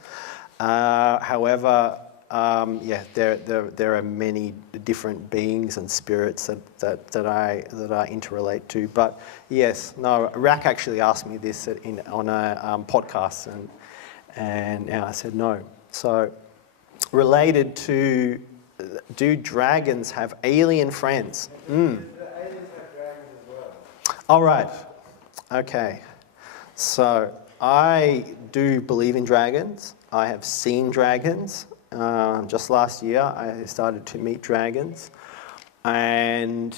However, there are many different beings and spirits that I interrelate to. But yes, no, Rack actually asked me this on a podcast, and I said no. So, related to, do dragons have alien friends? Do the aliens have dragons as well? All right. Okay. So I do believe in dragons. I have seen dragons. Just last year, I started to meet dragons, and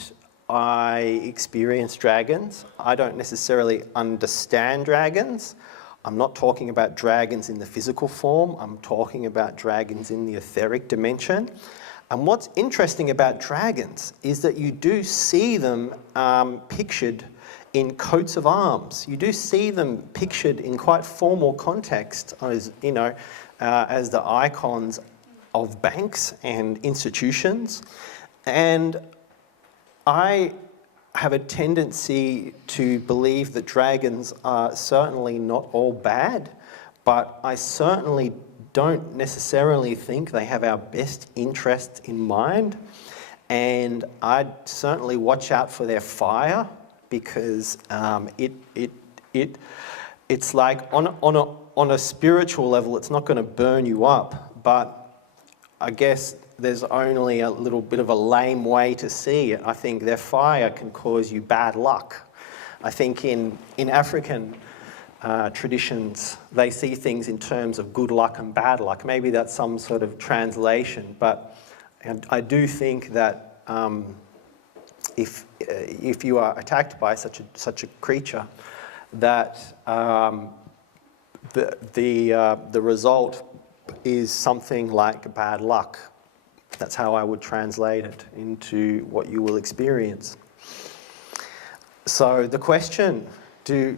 I experienced dragons. I don't necessarily understand dragons. I'm not talking about dragons in the physical form. I'm talking about dragons in the etheric dimension. And what's interesting about dragons is that you do see them pictured in coats of arms. You do see them pictured in quite formal context, as as the icons of banks and institutions. And I have a tendency to believe that dragons are certainly not all bad, but I certainly don't necessarily think they have our best interests in mind. And I'd certainly watch out for their fire, because it's like on a spiritual level, it's not going to burn you up, but I guess there's only a little bit of a lame way to see it. I think their fire can cause you bad luck. I think in African traditions, they see things in terms of good luck and bad luck. Maybe that's some sort of translation, but I do think that if you are attacked by such a creature, that the result is something like bad luck. That's how I would translate it into what you will experience. So the question: Do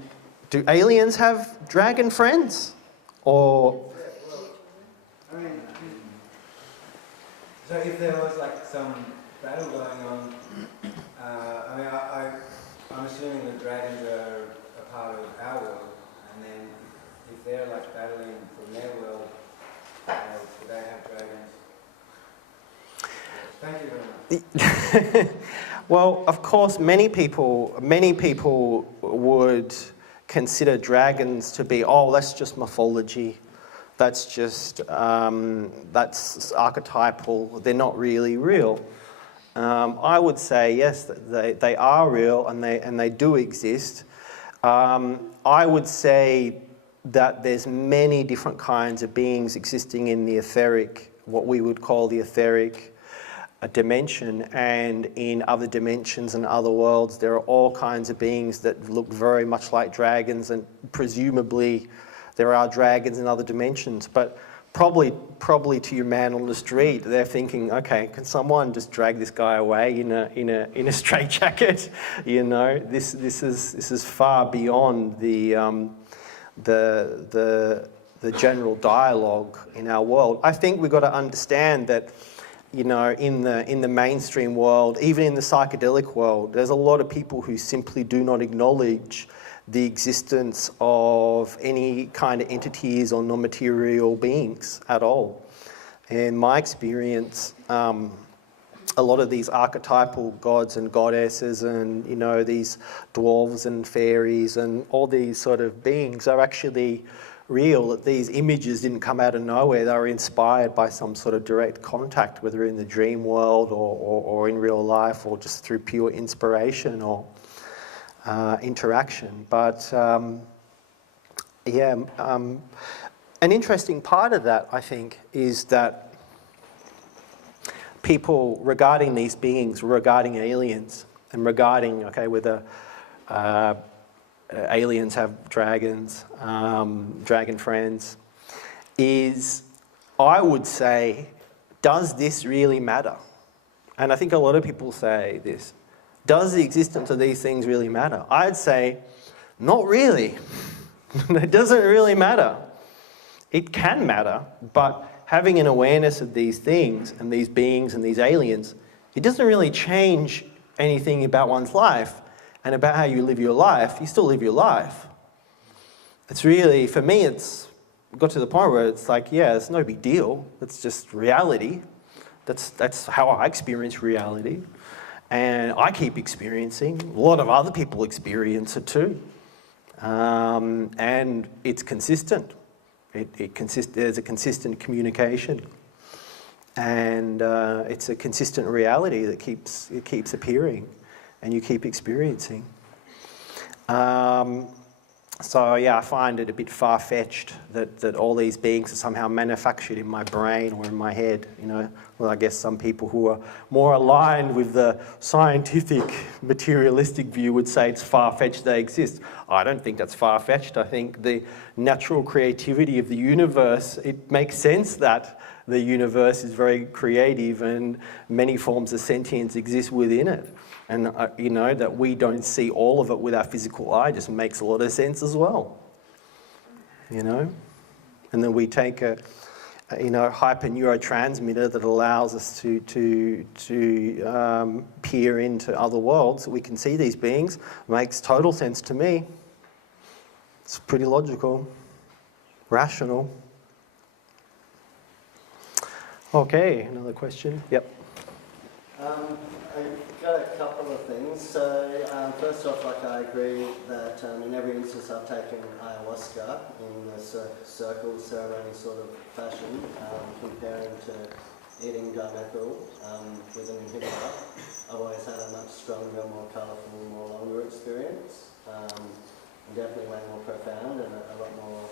aliens have dragon friends, or? I mean, so if there was like some battle going on, I'm assuming the dragons are a part of our world, and then if they're like battling from their world, do they have dragons? Thank you very much. Well, of course, many people would consider dragons to be, oh, that's just mythology. That's just that's archetypal. They're not really real. I would say yes, they are real, and they do exist. I would say that there's many different kinds of beings existing in the etheric, what we would call the etheric dimension, and in other dimensions and other worlds there are all kinds of beings that look very much like dragons, and presumably there are dragons in other dimensions. But probably to your man on the street, they're thinking, okay, can someone just drag this guy away in a straitjacket? This is far beyond the general dialogue in our world. I think we've got to understand that you know, in the mainstream world, even in the psychedelic world, there's a lot of people who simply do not acknowledge the existence of any kind of entities or non-material beings at all. In my experience, a lot of these archetypal gods and goddesses and, you know, these dwarves and fairies and all these sort of beings are actually real, that these images didn't come out of nowhere. They were inspired by some sort of direct contact, whether in the dream world or in real life, or just through pure inspiration or interaction. But yeah, an interesting part of that, I think, is that people regarding these beings, regarding aliens, and regarding, okay, whether aliens have dragons, dragon friends, is, I would say, does this really matter? And I think a lot of people say this. Does the existence of these things really matter? I'd say, not really. It doesn't really matter. It can matter, but having an awareness of these things and these beings and these aliens, it doesn't really change anything about one's life and about how you live your life. You still live your life. It's really, for me, it's got to the point where it's like, yeah, it's no big deal. It's just reality. That's how I experience reality. And I keep experiencing. A lot of other people experience it too. And it's consistent. There's a consistent communication, and it's a consistent reality that keeps appearing, and you keep experiencing. So yeah, I find it a bit far-fetched that all these beings are somehow manufactured in my brain or in my head. You know, well, I guess some people who are more aligned with the scientific, materialistic view would say it's far-fetched they exist. I don't think that's far-fetched. I think the natural creativity of the universe, it makes sense that the universe is very creative and many forms of sentience exist within it. And, you know, that we don't see all of it with our physical eye just makes a lot of sense as well, you know? And then we take a hyper neurotransmitter that allows us to peer into other worlds so we can see these beings. Makes total sense to me. It's pretty logical, rational. Okay, another question. Yep. I've got a couple of things. So first off, I agree that in every instance I've taken ayahuasca in the circle ceremony sort of fashion, comparing to eating dimethyl with an inhibitor. I've always had a much stronger, more colourful, more longer experience. And definitely way more profound and a lot more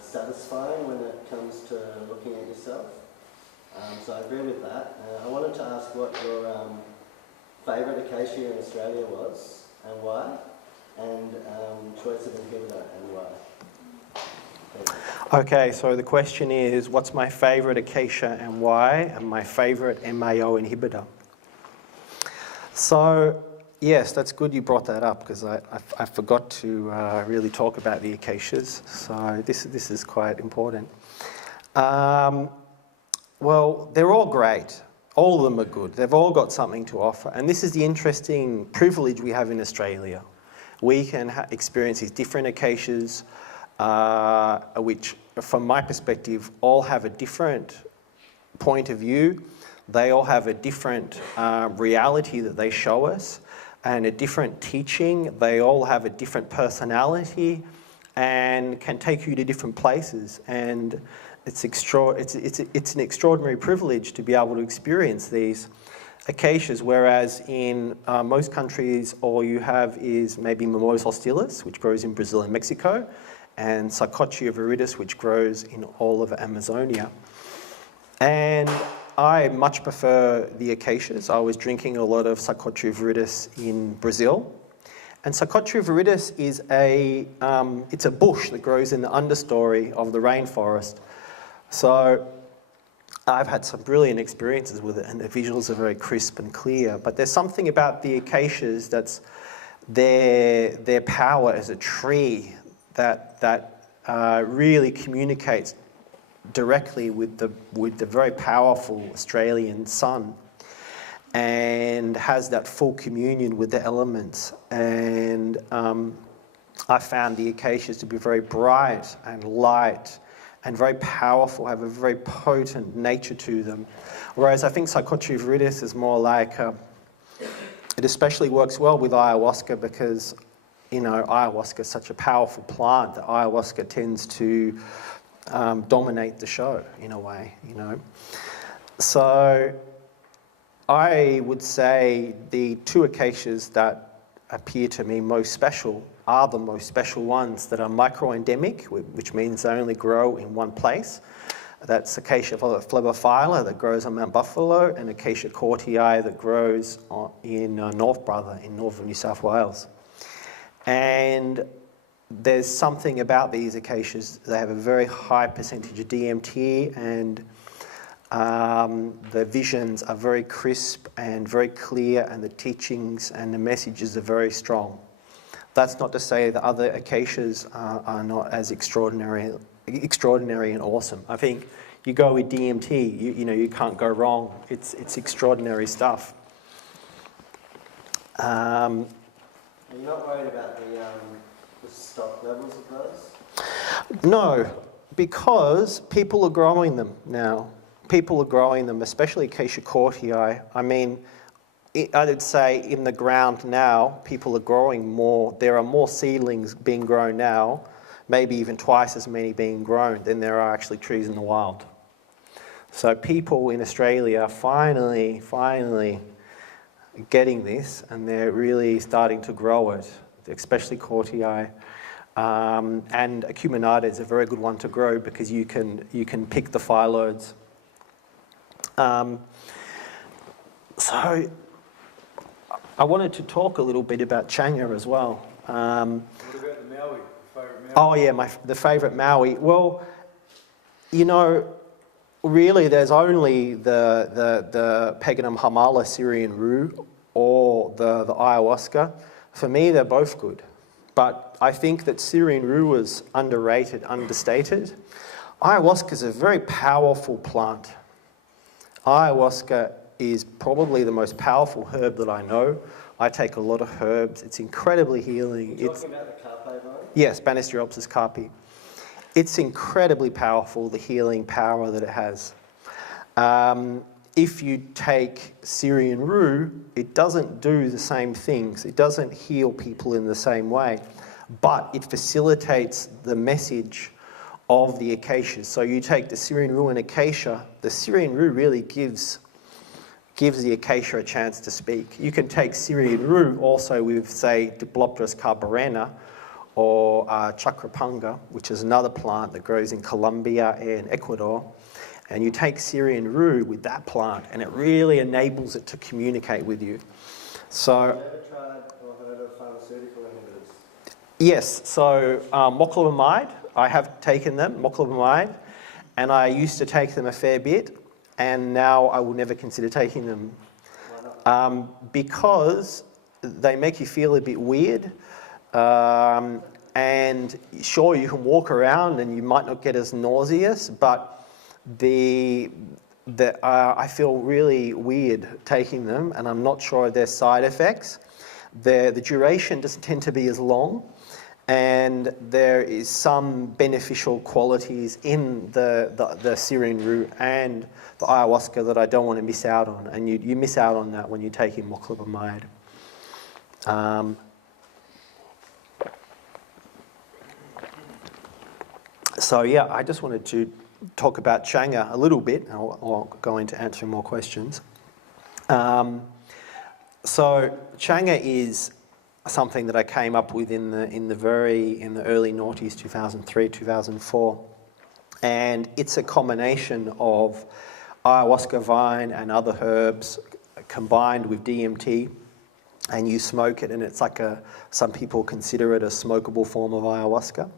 satisfying when it comes to looking at yourself. So I agree with that. I wanted to ask what your favourite acacia in Australia was and why, and choice of inhibitor and why. Okay, so the question is, what's my favourite acacia and why, and my favourite MAO inhibitor? So, yes, that's good you brought that up, because I forgot to really talk about the acacias, so this is quite important. Well, they're all great. All of them are good. They've all got something to offer. And this is the interesting privilege we have in Australia. We can experience these different acacias, which, from my perspective, all have a different point of view. They all have a different reality that they show us, and a different teaching. They all have a different personality and can take you to different places. And it's an extraordinary privilege to be able to experience these acacias, whereas in most countries all you have is maybe Mimosa hostilis, which grows in Brazil and Mexico, and Psychotria viridis, which grows in all of Amazonia. And I much prefer the acacias. I was drinking a lot of Psychotria viridis in Brazil. And Psychotria viridis is it's a bush that grows in the understory of the rainforest. So I've had some brilliant experiences with it, and the visuals are very crisp and clear. But there's something about the acacias that's their power as a tree that really communicates directly with the very powerful Australian sun, and has that full communion with the elements. And I found the acacias to be very bright and light and very powerful, have a very potent nature to them. Whereas I think Psychotria viridis is more like, it especially works well with ayahuasca because, you know, ayahuasca is such a powerful plant that ayahuasca tends to dominate the show in a way, you know. So I would say the two acacias that appear to me most special are the most special ones that are microendemic, which means they only grow in one place. That's Acacia flebophylla that grows on Mount Buffalo, and Acacia cortii that grows in North Brother in northern New South Wales. And there's something about these acacias, they have a very high percentage of DMT, and the visions are very crisp and very clear, and the teachings and the messages are very strong. That's not to say that other acacias are not as extraordinary and awesome. I think you go with DMT, you know, you can't go wrong. It's extraordinary stuff. Are you not worried about the stock levels of those? No, because people are growing them now. People are growing them, especially Acacia cortii. I mean, I would say in the ground now, people are growing more. There are more seedlings being grown now, maybe even twice as many being grown than there are actually trees in the wild. So people in Australia are finally getting this, and they're really starting to grow it, especially cortii. And acuminata is a very good one to grow because you can pick the phyllodes. So I wanted to talk a little bit about Changa as well. What about the Maui, favourite Maui? Oh yeah, the favourite Maui. Well, you know, really there's only the Paganum Hamala Syrian Rue or the ayahuasca. For me, they're both good. But I think that Syrian Rue is underrated, understated. Ayahuasca is a very powerful plant. Ayahuasca is probably the most powerful herb that I know. I take a lot of herbs. It's incredibly healing. You're talking about the carpe vine? Yes, Banisteriopsis carpi. It's incredibly powerful, the healing power that it has. If you take Syrian Rue, it doesn't do the same things. It doesn't heal people in the same way, but it facilitates the message of the acacias. So you take the Syrian Rue and Acacia, the Syrian Rue really gives the acacia a chance to speak. You can take Syrian Rue also with, say, Diplopterus carborena or Chakrapanga, which is another plant that grows in Colombia and Ecuador. And you take Syrian Rue with that plant, and it really enables it to communicate with you. So, have you ever tried or heard of pharmaceutical inhibitors? yes, so moclobemide, I have taken them, moclobemide, and I used to take them a fair bit, and now I will never consider taking them. Why not? Because they make you feel a bit weird. And sure, you can walk around and you might not get as nauseous, but I feel really weird taking them, and I'm not sure of their side effects. The duration doesn't tend to be as long, and there is some beneficial qualities in the Syrian Rue and the ayahuasca that I don't want to miss out on, and you miss out on that when you're taking moclobemide. So yeah, I just wanted to talk about Changa a little bit, and I'll go into answering more questions. So Changa is something that I came up with in the early noughties, 2003, 2004, and it's a combination of ayahuasca vine and other herbs combined with DMT, and you smoke it, and it's like some people consider it a smokeable form of ayahuasca.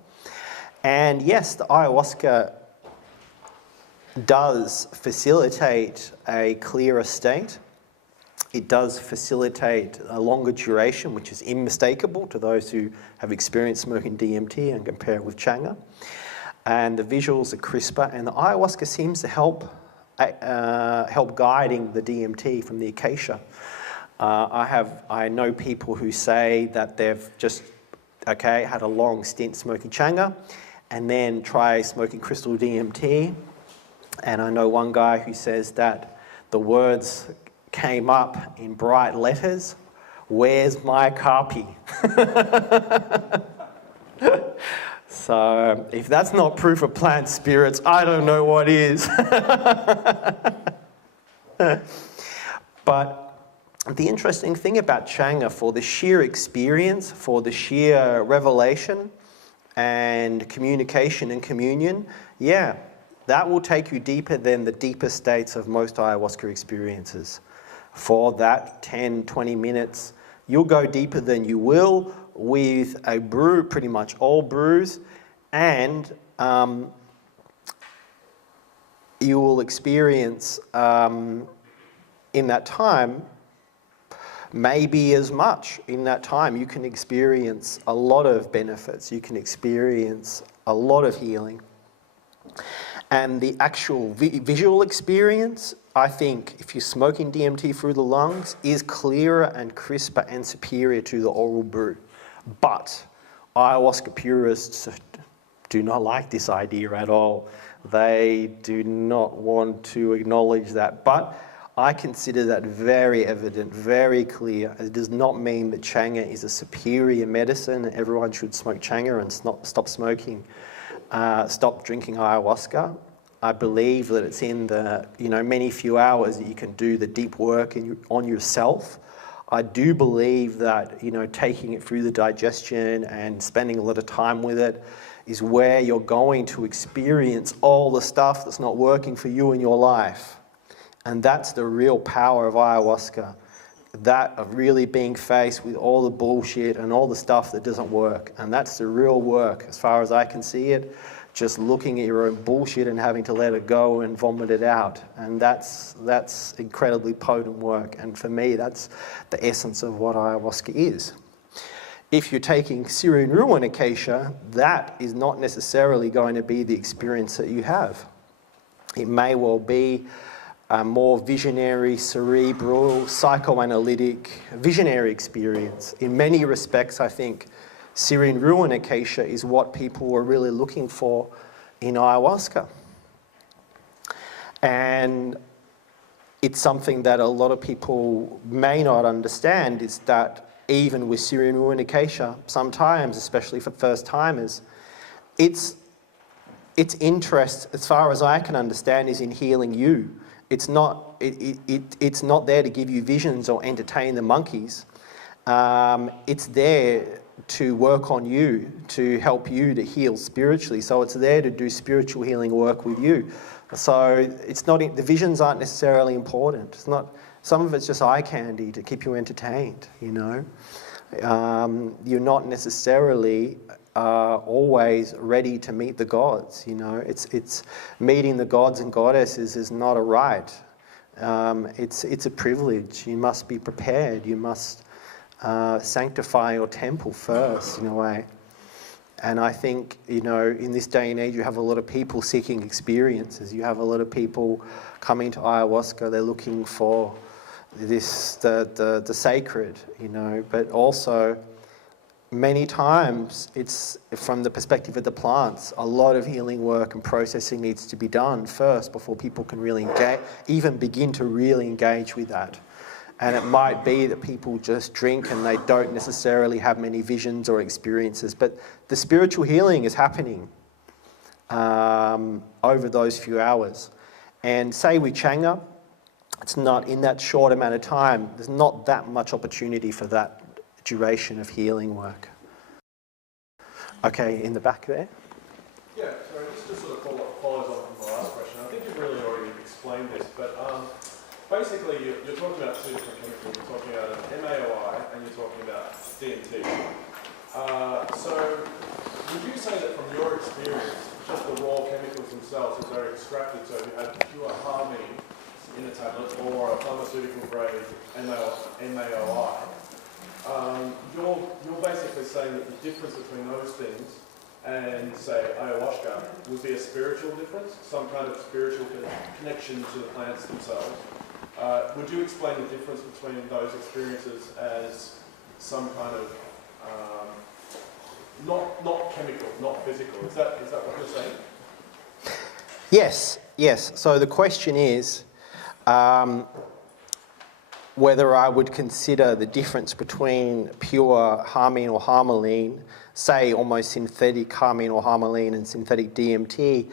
And yes, the ayahuasca does facilitate a clearer state. It does facilitate a longer duration, which is unmistakable to those who have experienced smoking DMT and compare it with Changa. and the visuals are crisper, and the ayahuasca seems to help guiding the DMT from the acacia. I know people who say that they've just had a long stint smoking Changa and then try smoking crystal DMT, and I know one guy who says that the words came up in bright letters, "Where's my copy?" So if that's not proof of plant spirits, I don't know what is. But the interesting thing about Changa, for the sheer experience, for the sheer revelation and communication and communion, yeah, that will take you deeper than the deepest states of most ayahuasca experiences. For that 10, 20 minutes, you'll go deeper than you will with a brew, pretty much all brews, and you will experience in that time maybe as much. In that time you can experience a lot of benefits, you can experience a lot of healing. And the actual visual experience, I think, if you're smoking DMT through the lungs, is clearer and crisper and superior to the oral brew. But ayahuasca purists do not like this idea at all. They do not want to acknowledge that. But I consider that very evident, very clear. It does not mean that Changa is a superior medicine and everyone should smoke Changa and stop smoking, stop drinking ayahuasca. I believe that it's in the many few hours that you can do the deep work on yourself. I do believe that taking it through the digestion and spending a lot of time with it is where you're going to experience all the stuff that's not working for you in your life. And that's the real power of ayahuasca. That of really being faced with all the bullshit and all the stuff that doesn't work. And that's the real work, as far as I can see it. Just looking at your own bullshit and having to let it go and vomit it out. And that's incredibly potent work. And for me, that's the essence of what ayahuasca is. If you're taking Syrian Rue and Acacia, that is not necessarily going to be the experience that you have. It may well be a more visionary, cerebral, psychoanalytic, visionary experience. In many respects, I think Syrian Rue and Acacia is what people were really looking for in ayahuasca. And it's something that a lot of people may not understand, is that even with Syrian Rue and Acacia, sometimes, especially for first timers, its interest, as far as I can understand, is in healing you. It's not there to give you visions or entertain the monkeys. It's there to work on you, to help you to heal spiritually. So it's there to do spiritual healing work with you. So it's not, the visions aren't necessarily important. It's not, some of it's just eye candy to keep you entertained, You're not necessarily always ready to meet the gods, It's meeting the gods and goddesses is not a right. It's a privilege. You must be prepared. You must sanctify your temple first, in a way. And I think, in this day and age, you have a lot of people seeking experiences. You have a lot of people coming to ayahuasca. They're looking for the sacred, But also, many times, it's from the perspective of the plants. A lot of healing work and processing needs to be done first before people can really engage, even begin to really engage with that. And it might be that people just drink and they don't necessarily have many visions or experiences, but the spiritual healing is happening over those few hours. And say with Changa, it's not in that short amount of time, there's not that much opportunity for that duration of healing work. Okay, in the back there. Yeah, sorry, just to sort of follows on from the last question. I think you've really already explained this, but basically you're talking about two different chemicals. You're talking about an MAOI and you're talking about DMT. So would you say that from your experience, just the raw chemicals themselves, as they're extracted, so if you had pure harmony in a tablet or a pharmaceutical grade MAOI, you're basically saying that the difference between those things and, say, ayahuasca, was there a spiritual difference, some kind of spiritual connection to the plants themselves? Would you explain the difference between those experiences as some kind of, not chemical, not physical? Is that what you're saying? Yes. So the question is whether I would consider the difference between pure harmine or harmaline, say almost synthetic harmine or harmaline and synthetic DMT,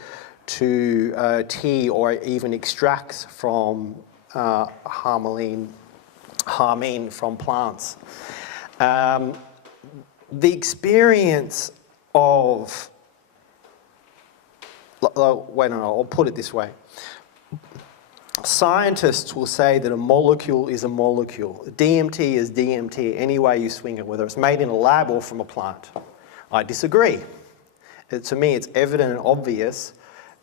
to tea or even extracts from harmine from plants. The experience of, I'll put it this way. Scientists will say that a molecule is a molecule. DMT is DMT any way you swing it, whether it's made in a lab or from a plant. I disagree. To me, it's evident and obvious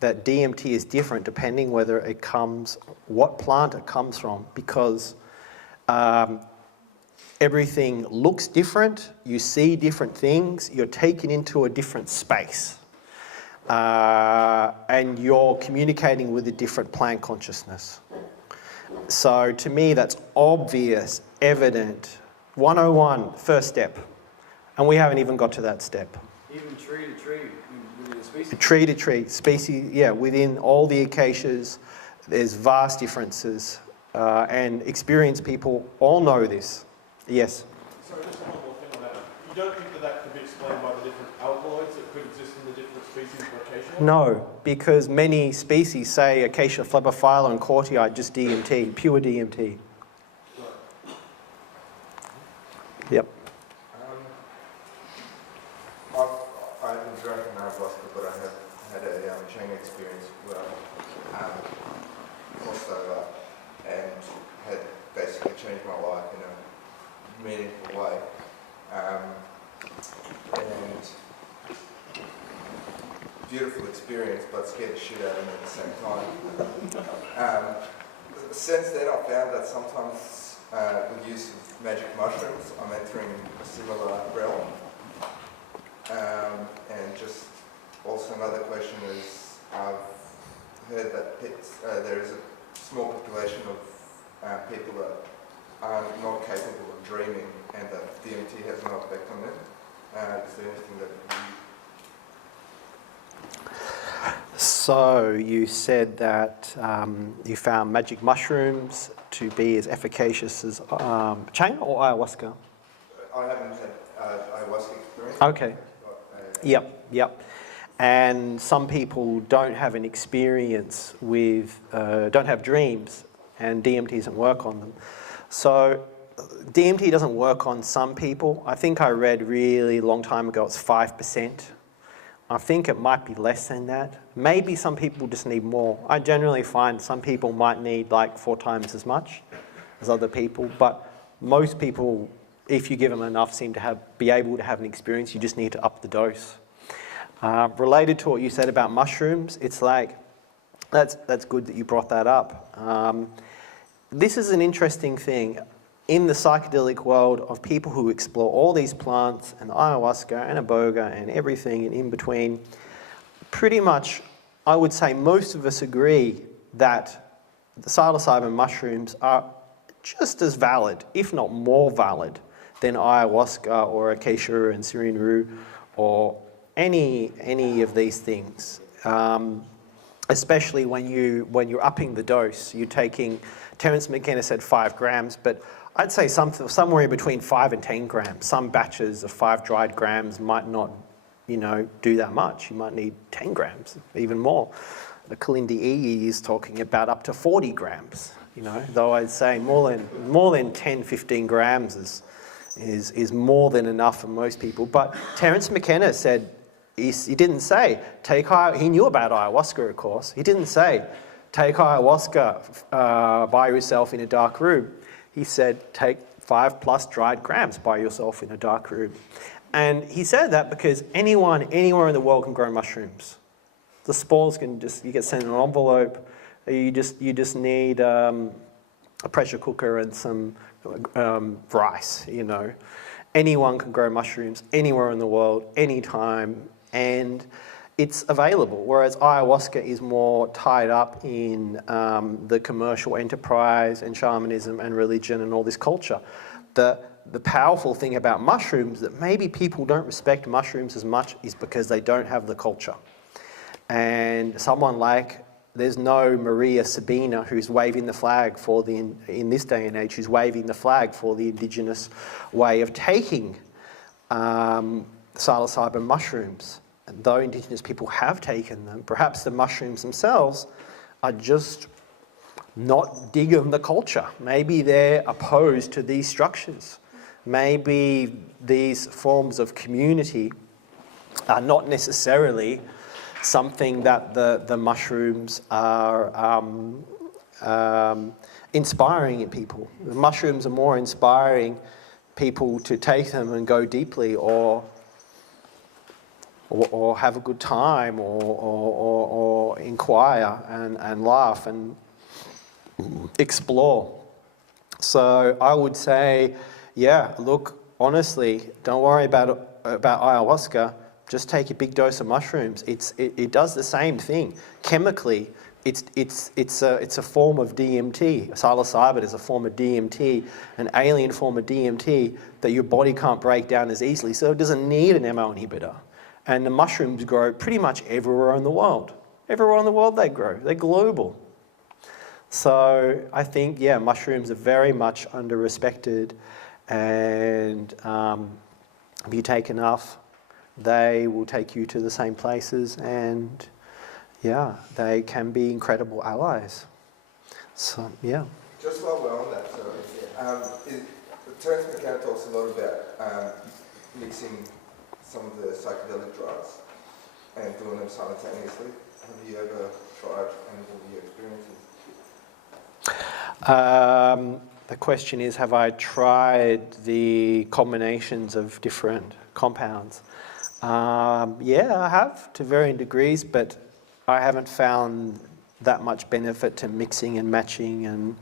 that DMT is different depending whether it comes, what plant it comes from, because everything looks different, you see different things, you're taken into a different space. And you're communicating with a different plant consciousness. So to me, that's obvious, evident. 101, first step. And we haven't even got to that step. Even tree to tree within a species? Tree to tree, species, yeah, within all the acacias, there's vast differences. And experienced people all know this. Yes? Sorry, just one more thing on that. You don't think that could be explained by the different alkaloids that could exist in the different species of acacia? No, because many species, say Acacia flebophylla and courtii, are just DMT, pure DMT. Yep. I haven't drank an ayahuasca, but I have had a Changa experience where I crossed over and had basically changed my life in a meaningful way. And beautiful experience, but scared the shit out of me at the same time. Since then, I found that sometimes with use of magic mushrooms, I'm entering a similar realm. And just also another question is, I've heard that there is a small population of people that are not capable of dreaming, and that DMT has no effect on them. Is there anything that So you said that you found magic mushrooms to be as efficacious as Changa or ayahuasca? I haven't had ayahuasca experience. Okay. Yep. And some people don't have an experience with, don't have dreams, and DMT doesn't work on them. So DMT doesn't work on some people. I think I read really long time ago it's 5%. I think it might be less than that. Maybe some people just need more. I generally find some people might need like 4 times as much as other people, but most people, if you give them enough, seem to be able to have an experience. You just need to up the dose. Related to what you said about mushrooms, it's like, that's good that you brought that up. This is an interesting thing. In the psychedelic world of people who explore all these plants and ayahuasca and iboga and everything and in between, pretty much, I would say most of us agree that the psilocybin mushrooms are just as valid, if not more valid, than ayahuasca or acacia and Syrian Rue or any of these things. Especially when you're upping the dose, you're taking, Terence McKenna said 5 grams, but I'd say somewhere between 5 and 10 grams. Some batches of 5 dried grams might not, do that much. You might need 10 grams, even more. The Kalindi E is talking about up to 40 grams, though I'd say more than 10, 15 grams is more than enough for most people. But Terence McKenna said, he didn't say, he knew about ayahuasca, of course. He didn't say, take ayahuasca by yourself in a dark room. He said, take 5+ dried grams by yourself in a dark room. And he said that because anyone, anywhere in the world can grow mushrooms. The spores you get sent in an envelope. You just need a pressure cooker and some rice, Anyone can grow mushrooms anywhere in the world, anytime. and it's available, whereas ayahuasca is more tied up in the commercial enterprise and shamanism and religion and all this culture. The powerful thing about mushrooms that maybe people don't respect mushrooms as much is because they don't have the culture. And someone like, there's no Maria Sabina who's waving the flag for in this day and age, who's waving the flag for the indigenous way of taking psilocybin mushrooms. And though indigenous people have taken them, perhaps the mushrooms themselves are just not digging the culture. Maybe they're opposed to these structures. Maybe these forms of community are not necessarily something that the mushrooms are inspiring in people. The mushrooms are more inspiring people to take them and go deeply, or have a good time, or inquire and laugh and explore. So I would say, yeah, look, honestly, don't worry about ayahuasca. Just take a big dose of mushrooms. It does the same thing chemically. It's a form of DMT. Psilocybin is a form of DMT, an alien form of DMT that your body can't break down as easily. So it doesn't need an MO inhibitor. And the mushrooms grow pretty much everywhere in the world. Everywhere in the world they grow. They're global. So I think, yeah, mushrooms are very much under-respected, and if you take enough, they will take you to the same places, and yeah, they can be incredible allies. So, yeah. Just while we're on that, Terence McKenna talks a lot about mixing some of the psychedelic drugs and doing them simultaneously. Have you ever tried any of your experiences? The question is, have I tried the combinations of different compounds? Yeah, I have to varying degrees, but I haven't found that much benefit to mixing and matching and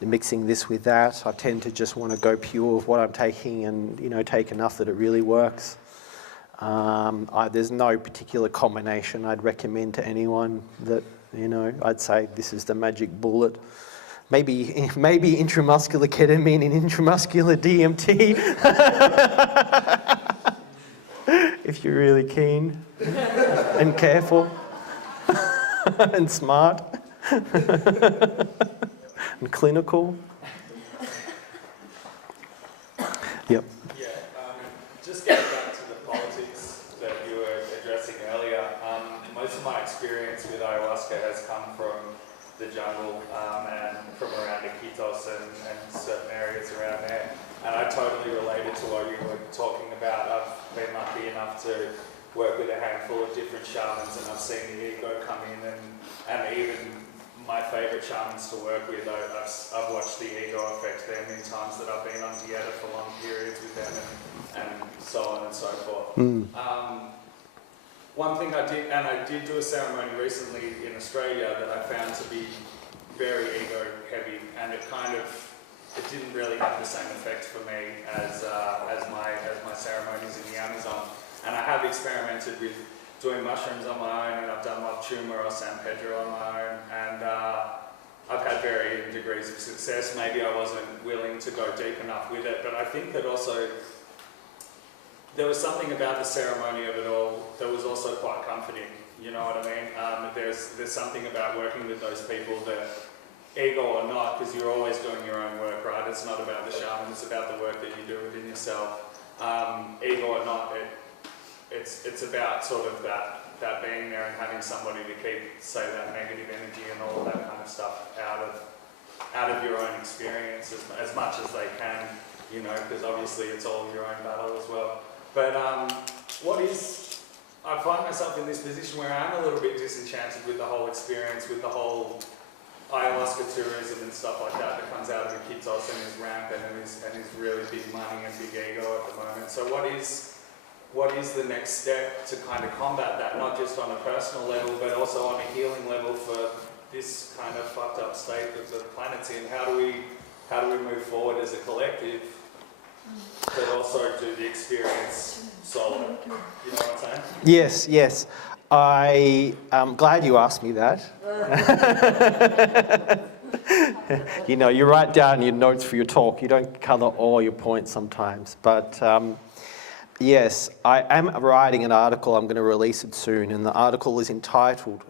mixing this with that. I tend to just want to go pure with what I'm taking and, you know, take enough that it really works. There's no particular combination I'd recommend to anyone that, you know, I'd say this is the magic bullet. Maybe intramuscular ketamine and intramuscular DMT. If you're really keen and careful and smart and clinical. Yep. Yeah, just getting back to the politics that you were addressing earlier, most of my experience with ayahuasca has come from the jungle and from around Iquitos and certain areas around there. And I totally related to what you were talking about. I've been lucky enough to work with a handful of different shamans, and I've seen the ego come in, and even my favourite shamans to work with, I've watched the ego affect them in times that I've been on dieta for long periods with them, and so on and so forth. One thing I did do a ceremony recently in Australia that I found to be very ego heavy, and it didn't really have the same effect for me as my ceremonies in the Amazon. And I have experimented with doing mushrooms on my own, and I've done Mock Tumor or San Pedro on my own, and I've had varying degrees of success. Maybe I wasn't willing to go deep enough with it, but I think that also there was something about the ceremony of it all that was also quite comforting. You know what I mean? There's something about working with those people that, ego or not, because you're always doing your own work, right? It's not about the shaman, it's about the work that you do within yourself. Ego or not, it's about sort of that being there and having somebody to keep, say, that negative energy and all of that kind of stuff out of your own experience as much as they can, you know, because obviously it's all your own battle as well. But I find myself in this position where I'm a little bit disenchanted with the whole experience, with the whole ayahuasca tourism and stuff like that comes out of Iquitos and is rampant and is really big money and big ego at the moment. So what is the next step to kind of combat that, not just on a personal level, but also on a healing level for this kind of fucked up state that the planet's in? How do we move forward as a collective but also do the experience solo. You know what I'm saying? Yes, yes. I am glad you asked me that. You know, you write down your notes for your talk. You don't cover all your points sometimes. But yes, I am writing an article. I'm going to release it soon. And the article is entitled,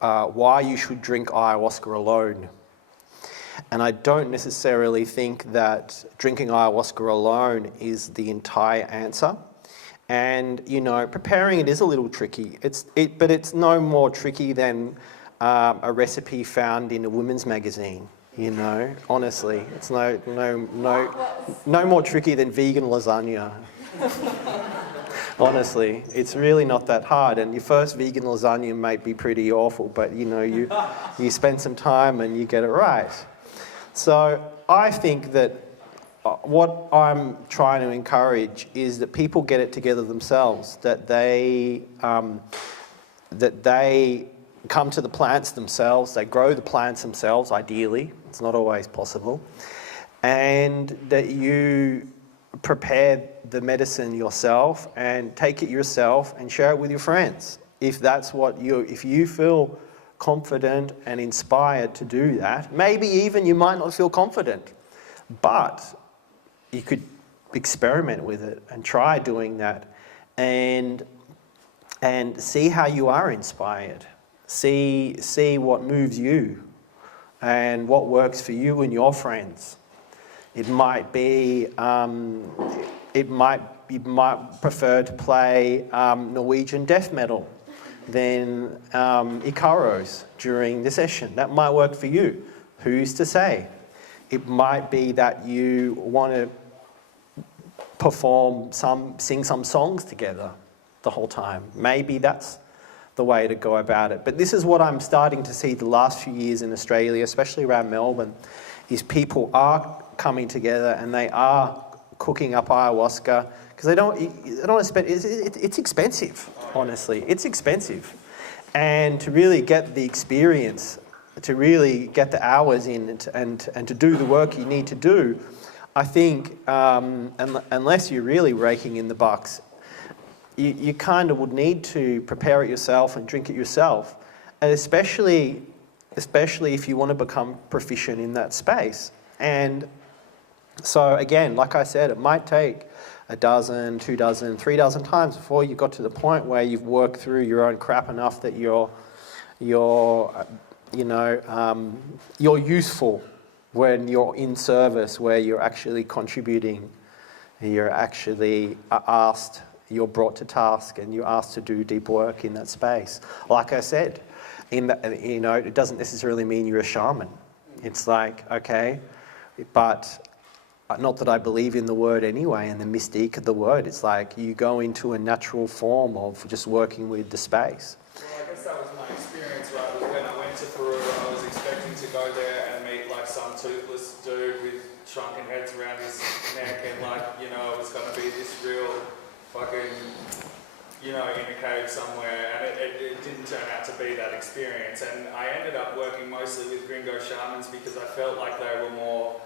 Why You Should Drink Ayahuasca Alone. And I don't necessarily think that drinking ayahuasca alone is the entire answer. And, you know, preparing it is a little tricky. But it's no more tricky than a recipe found in a women's magazine, you know, honestly. It's no more tricky than vegan lasagna. Honestly, it's really not that hard. And your first vegan lasagna might be pretty awful, but, you know, you spend some time and you get it right. So I think that what I'm trying to encourage is that people get it together themselves, that they come to the plants themselves, they grow the plants themselves, ideally. It's not always possible. And that you prepare the medicine yourself and take it yourself and share it with your friends. If that's what if you feel confident and inspired to do that, maybe even you might not feel confident, but you could experiment with it and try doing that and see how you are inspired. See what moves you and what works for you and your friends. It might be, you might prefer to play Norwegian death metal than Icaros during the session. That might work for you. Who's to say? It might be that you want to sing some songs together the whole time. Maybe that's the way to go about it. But this is what I'm starting to see the last few years in Australia, especially around Melbourne, is people are coming together and they are cooking up ayahuasca because they don't want to spend. It's expensive, honestly. It's expensive, and to really get the experience, to really get the hours in, and to do the work you need to do, I think unless you're really raking in the bucks, you kind of would need to prepare it yourself and drink it yourself, and especially if you want to become proficient in that space. And so again, like I said, it might take a dozen, 2 dozen, 3 dozen times before you got to the point where you've worked through your own crap enough that you're useful when you're in service, where you're actually contributing, you're actually asked, you're brought to task, and you're asked to do deep work in that space. Like I said, it doesn't necessarily mean you're a shaman. It's like, okay, but not that I believe in the word anyway, and the mystique of the word. It's like you go into a natural form of just working with the space. Well, I guess that was my experience, right? Was when I went to Peru, I was expecting to go there and meet like some toothless dude with shrunken heads around his neck, and it was going to be this real fucking, in a cave somewhere, and it didn't turn out to be that experience. And I ended up working mostly with gringo shamans because I felt like they were more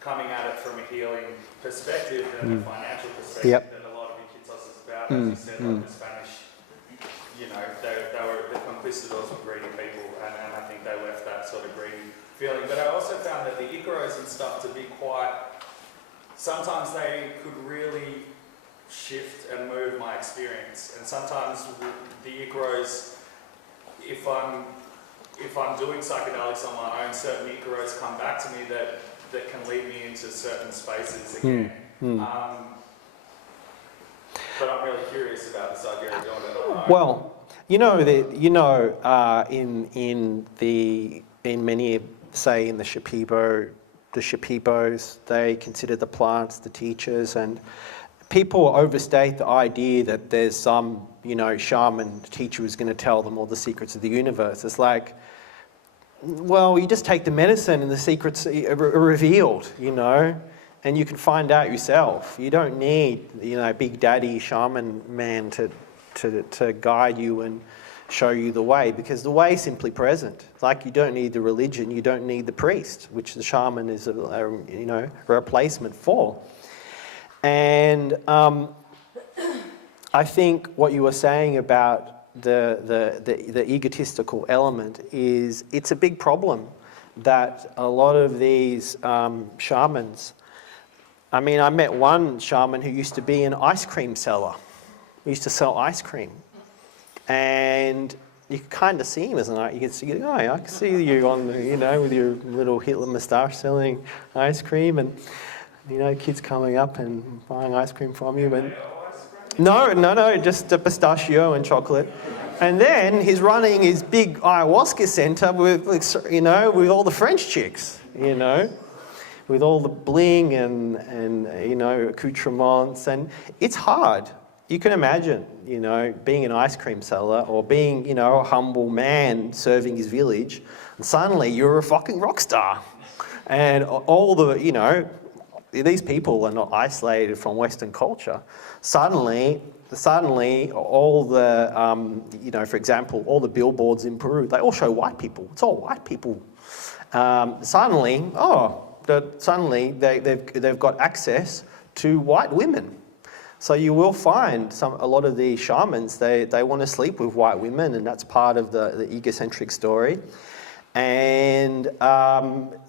coming at it from a healing perspective than a financial perspective that a lot of Iquitos is about. As you said, like the Spanish, the conquistadors were greedy people, and I think they left that sort of greedy feeling. But I also found that the Icaros and stuff to be quite, sometimes they could really shift and move my experience. And sometimes the Icaros, if I'm doing psychedelics on my own, certain Icaros come back to me that can lead me into certain spaces again. But I'm really curious about this idea of doing it on my own. Well, in many, say in the Shipibos, they consider the plants the teachers, and people overstate the idea that there's some, shaman teacher who's going to tell them all the secrets of the universe. It's like, well, you just take the medicine and the secrets are revealed, and you can find out yourself. You don't need, big daddy shaman man to guide you and show you the way, because the way is simply present. It's like you don't need the religion, you don't need the priest, which the shaman is a replacement for. And I think what you were saying about the egotistical element is it's a big problem that a lot of these shamans, I mean, I met one shaman who used to be an ice cream seller. He used to sell ice cream. And you could kind of see him as an, you can see, oh, I can see you on, you know, with your little Hitler moustache selling ice cream, and, you know, kids coming up and buying ice cream from you. And no, just a pistachio and chocolate. And then he's running his big ayahuasca center with, you know, with all the French chicks, you know, with all the bling and you know, accoutrements, and it's hard. You can imagine, you know, being an ice cream seller or being, you know, a humble man serving his village, and suddenly you're a fucking rock star. And all the, you know, these people are not isolated from Western culture. Suddenly all the, you know, for example, all the billboards in Peru, they all show white people. It's all white people. Suddenly they've got access to white women. So you will find a lot of the shamans, they want to sleep with white women, and that's part of the egocentric story. And,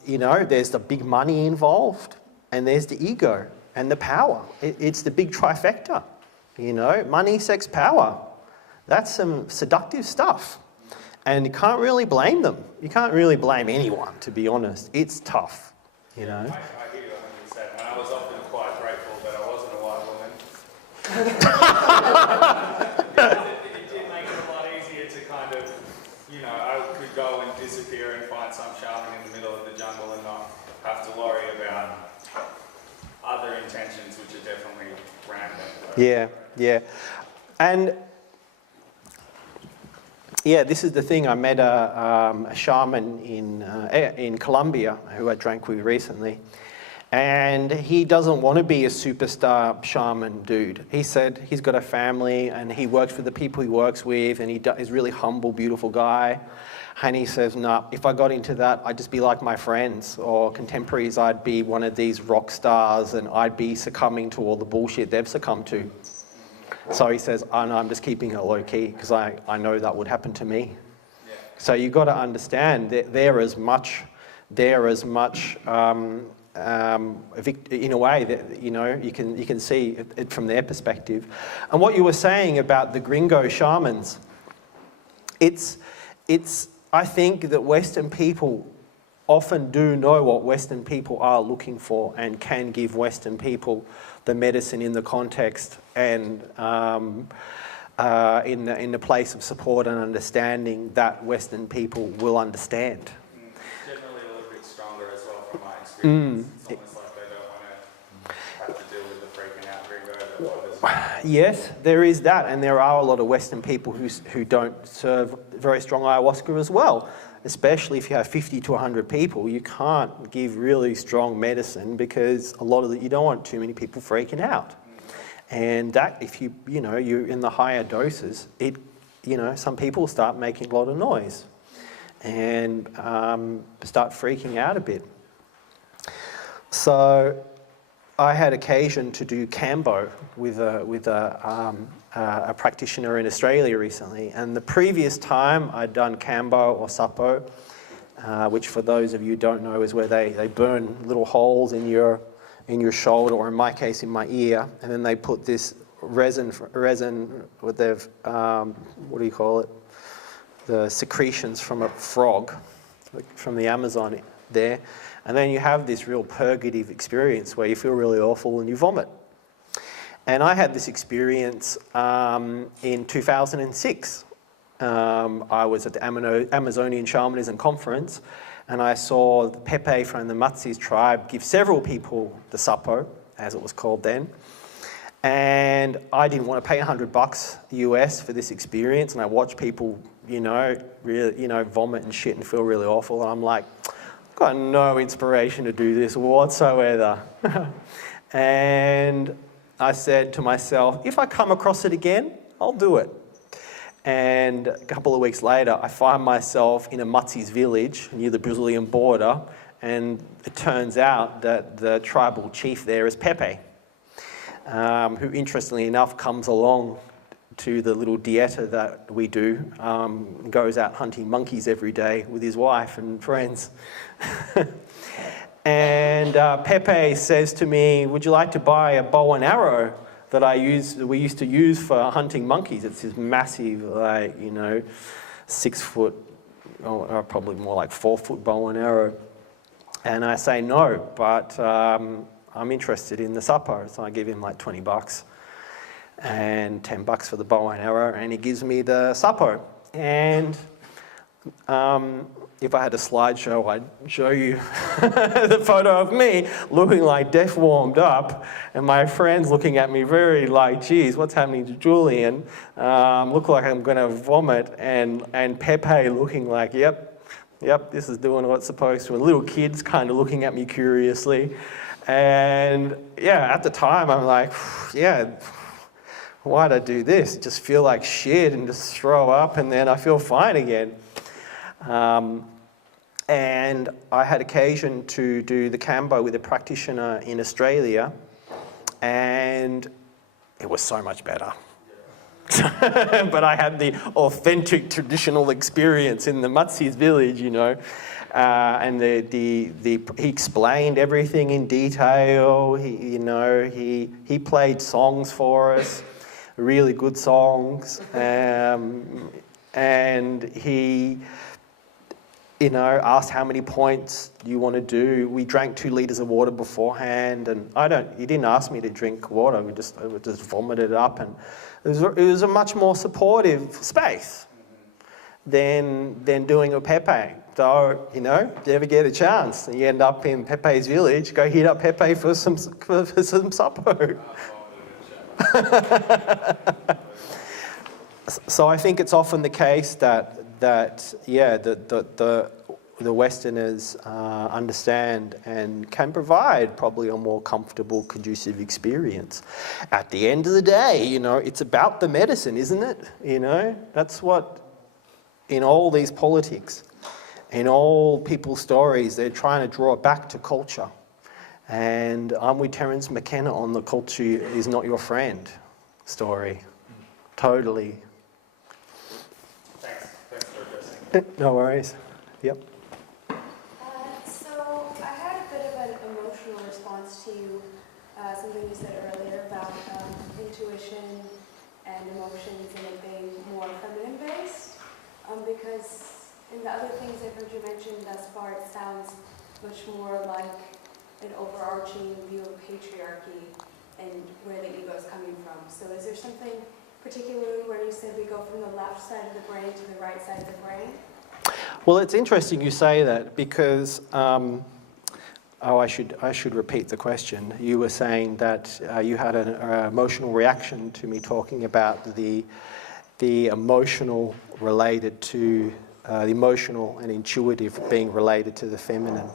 you know, there's the big money involved, and there's the ego and the power. It's the big trifecta, you know, money, sex, power. That's some seductive stuff. And you can't really blame them. You can't really blame anyone, to be honest. It's tough, you know. I hear you 100%. And I was often quite grateful that I wasn't a white woman. It did make it a lot easier to kind of, you know, I could go and disappear and find some shaman in the middle of the jungle and not have to worry about other intentions, which are definitely rampant. Yeah. And yeah, this is the thing. I met a shaman in Colombia who I drank with recently, and he doesn't want to be a superstar shaman dude. He said he's got a family and he works for the people he works with, and he's a really humble, beautiful guy. And he says, nah, if I got into that, I'd just be like my friends or contemporaries. I'd be one of these rock stars and I'd be succumbing to all the bullshit they've succumbed to. So he says, oh, no, I'm just keeping it low key because I know that would happen to me. Yeah. So you've got to understand that they're as much in a way that, you know, you can see it from their perspective. And what you were saying about the gringo shamans, I think that Western people often do know what Western people are looking for and can give Western people the medicine in the context and in the place of support and understanding that Western people will understand. Generally a little bit stronger as well from my experience. It's almost like they don't want to have to deal with the freaking out gringo. Yes, there is that, and there are a lot of Western people who don't serve very strong ayahuasca as well. Especially if you have 50 to 100 people, you can't give really strong medicine because you don't want too many people freaking out. And that, if you're in the higher doses, some people start making a lot of noise and start freaking out a bit. So I had occasion to do Cambo with a practitioner in Australia recently, and the previous time I'd done Cambo or Sapo, which for those of you who don't know is where they burn little holes in your shoulder, or in my case in my ear, and then they put this resin with their what do you call it? The secretions from a frog, from the Amazon there. And then you have this real purgative experience where you feel really awful and you vomit. And I had this experience in 2006. I was at the Amazonian Shamanism Conference, and I saw Pepe from the Matsis tribe give several people the Sapo, as it was called then. And I didn't want to pay $100 US for this experience, and I watched people, really, vomit and shit and feel really awful, and I'm like, got no inspiration to do this whatsoever. And I said to myself, if I come across it again, I'll do it. And a couple of weeks later, I find myself in a Matsis village near the Brazilian border, and it turns out that the tribal chief there is Pepe. who interestingly enough comes along to the little dieta that we do, goes out hunting monkeys every day with his wife and friends. And Pepe says to me, would you like to buy a bow and arrow that we used to use for hunting monkeys? It's this massive, like, 6 foot, or probably more like 4 foot bow and arrow. And I say no, but I'm interested in the supper. So I give him like $20 and $10 for the bow and arrow, and he gives me the supper. And if I had a slideshow, I'd show you the photo of me looking like death warmed up, and my friends looking at me very like, geez, what's happening to Julian? Look like I'm going to vomit, and Pepe looking like, yep, this is doing what it's supposed to. And little kids kind of looking at me curiously. And yeah, at the time, I'm like, yeah, why'd I do this? Just feel like shit and just throw up, and then I feel fine again. And I had occasion to do the Kambo with a practitioner in Australia, and it was so much better. But I had the authentic traditional experience in the Mutsis village, and he explained everything in detail. He played songs for us, really good songs, and he asked how many points do you want to do. We drank 2 litres of water beforehand, and he didn't ask me to drink water. I just vomited it up, and it was a much more supportive space than doing a Pepe. So, if you ever get a chance and you end up in Pepe's village, go hit up Pepe for some supper. So I think it's often the case that the Westerners understand and can provide probably a more comfortable, conducive experience. At the end of the day, it's about the medicine, isn't it? That's what, in all these politics, in all people's stories, they're trying to draw it back to culture. And I'm with Terence McKenna on the culture is not your friend story. Totally. Thanks for addressing. No worries. Yep. So I had a bit of an emotional response to something you said earlier about intuition and emotions and it being more feminine based, because in the other things I've heard you mention thus far, it sounds much more like an overarching view of patriarchy and where the ego is coming from. So is there something particularly where you said we go from the left side of the brain to the right side of the brain? Well, it's interesting you say that because, I should repeat the question. You were saying that you had an emotional reaction to me talking about the emotional related to, the emotional and intuitive being related to the feminine.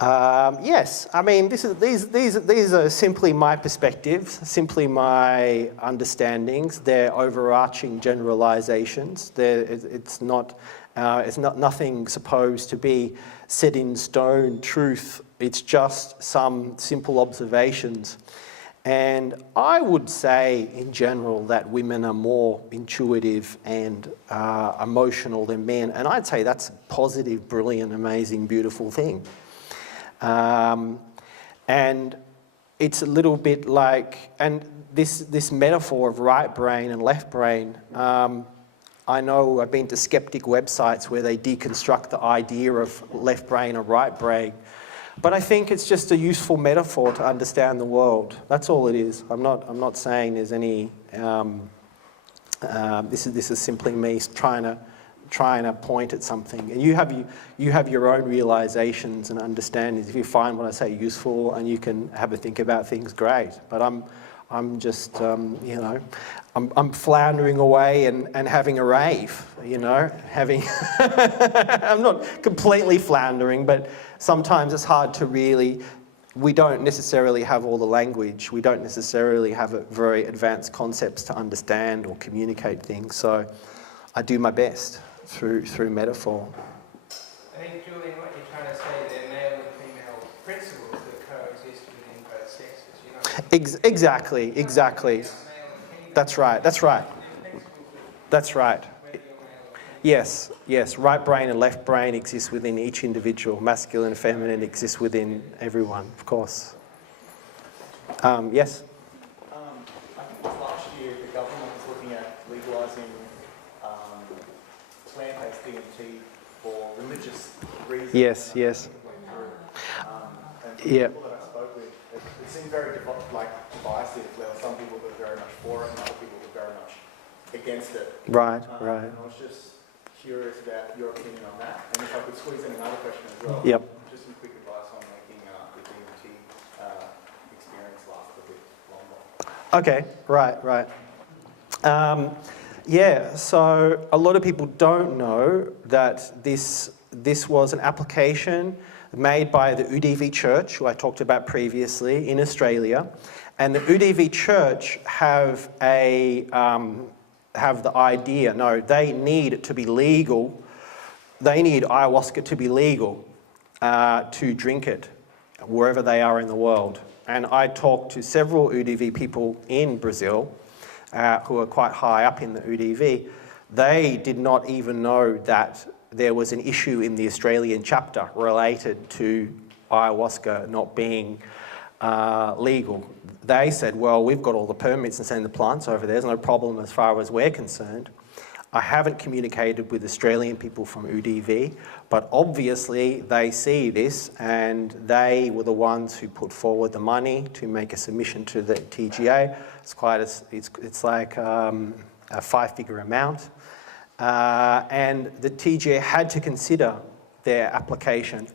Yes, I mean, these are simply my perspectives, simply my understandings. They're overarching generalizations. It's not nothing supposed to be set in stone truth. It's just some simple observations. And I would say, in general, that women are more intuitive and emotional than men. And I'd say that's a positive, brilliant, amazing, beautiful thing. And it's a little bit like, and this metaphor of right brain and left brain, I know I've been to skeptic websites where they deconstruct the idea of left brain or right brain, but I think it's just a useful metaphor to understand the world. That's all it is. I'm not saying there's any, this is simply me trying to point at something. And you have your own realizations and understandings. If you find what I say useful and you can have a think about things, great. But I'm just, I'm floundering away and having a rave, having, I'm not completely floundering, but sometimes it's hard to really, we don't necessarily have all the language. We don't necessarily have very advanced concepts to understand or communicate things. So I do my best through metaphor. I think, Julian, what you're trying to say, there are male and female principles that coexist within both sexes. Exactly. That's right. That's right. Yes. Right brain and left brain exist within each individual. Masculine and feminine exist within everyone, of course. Yes? I think it was last year the government was looking at legalising plant-based DMT for religious reasons. Yes. And Yeah. people that I spoke with, it seemed very divisive. There were some people that were very much for it and other people that were very much against it. Right. And I was just curious about your opinion on that. And if I could squeeze in another question as well. Yep. Just some quick advice on making the DMT experience last a bit longer. Okay, right. So a lot of people don't know that this was an application made by the UDV Church, who I talked about previously, in Australia. And the UDV Church have the idea, no, they need it to be legal. They need ayahuasca to be legal to drink it wherever they are in the world. And I talked to several UDV people in Brazil who are quite high up in the UDV. They did not even know that there was an issue in the Australian chapter related to ayahuasca not being legal. They said, well, we've got all the permits and send the plants over there. There's no problem as far as we're concerned. I haven't communicated with Australian people from UDV, but obviously they see this and they were the ones who put forward the money to make a submission to the TGA. It's like a 5-figure amount. And the TGA had to consider their application.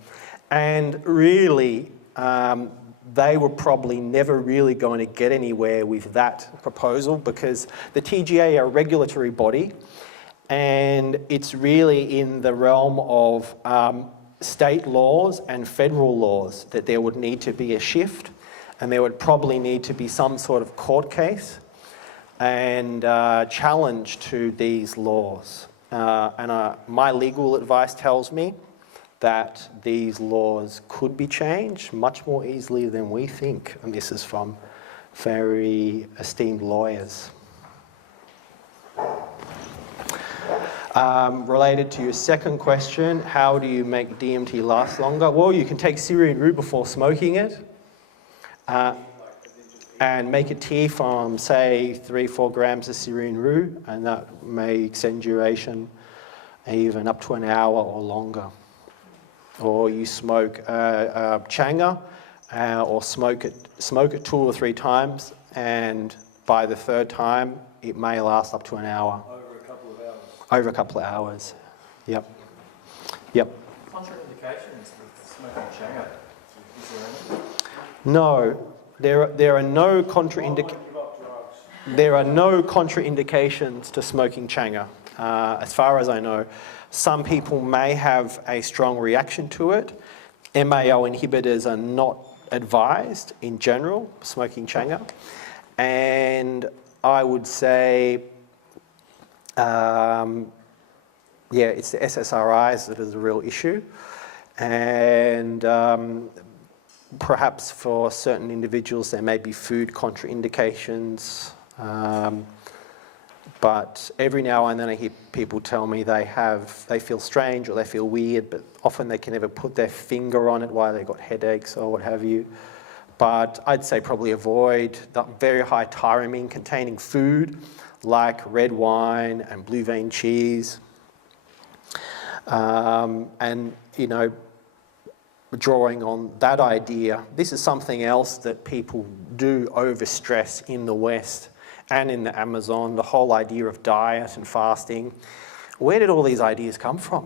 And really, they were probably never really going to get anywhere with that proposal because the TGA are a regulatory body and it's really in the realm of state laws and federal laws that there would need to be a shift and there would probably need to be some sort of court case and challenge to these laws. My legal advice tells me that these laws could be changed much more easily than we think. And this is from very esteemed lawyers. Related to your second question, how do you make DMT last longer? Well, you can take Syrian Rue before smoking it and make a tea from, say, 3-4 grams of Syrian Rue, and that may extend duration even up to an hour or longer. Or you smoke Changa, or smoke it 2 or 3 times, and by the 3rd time, it may last up to an hour. Over a couple of hours. Yep. Contraindications with smoking Changa? Is there any? No, there are no contraindications to smoking Changa, as far as I know. Some people may have a strong reaction to it. MAO inhibitors are not advised in general, smoking Changa. And I would say, it's the SSRIs that is a real issue. And perhaps for certain individuals there may be food contraindications. But every now and then I hear people tell me they feel strange or they feel weird, but often they can never put their finger on it, why they got headaches or what have you. But I'd say probably avoid the very high tyramine containing food like red wine and blue vein cheese. And, drawing on that idea, this is something else that people do overstress in the West and in the Amazon, the whole idea of diet and fasting. Where did all these ideas come from?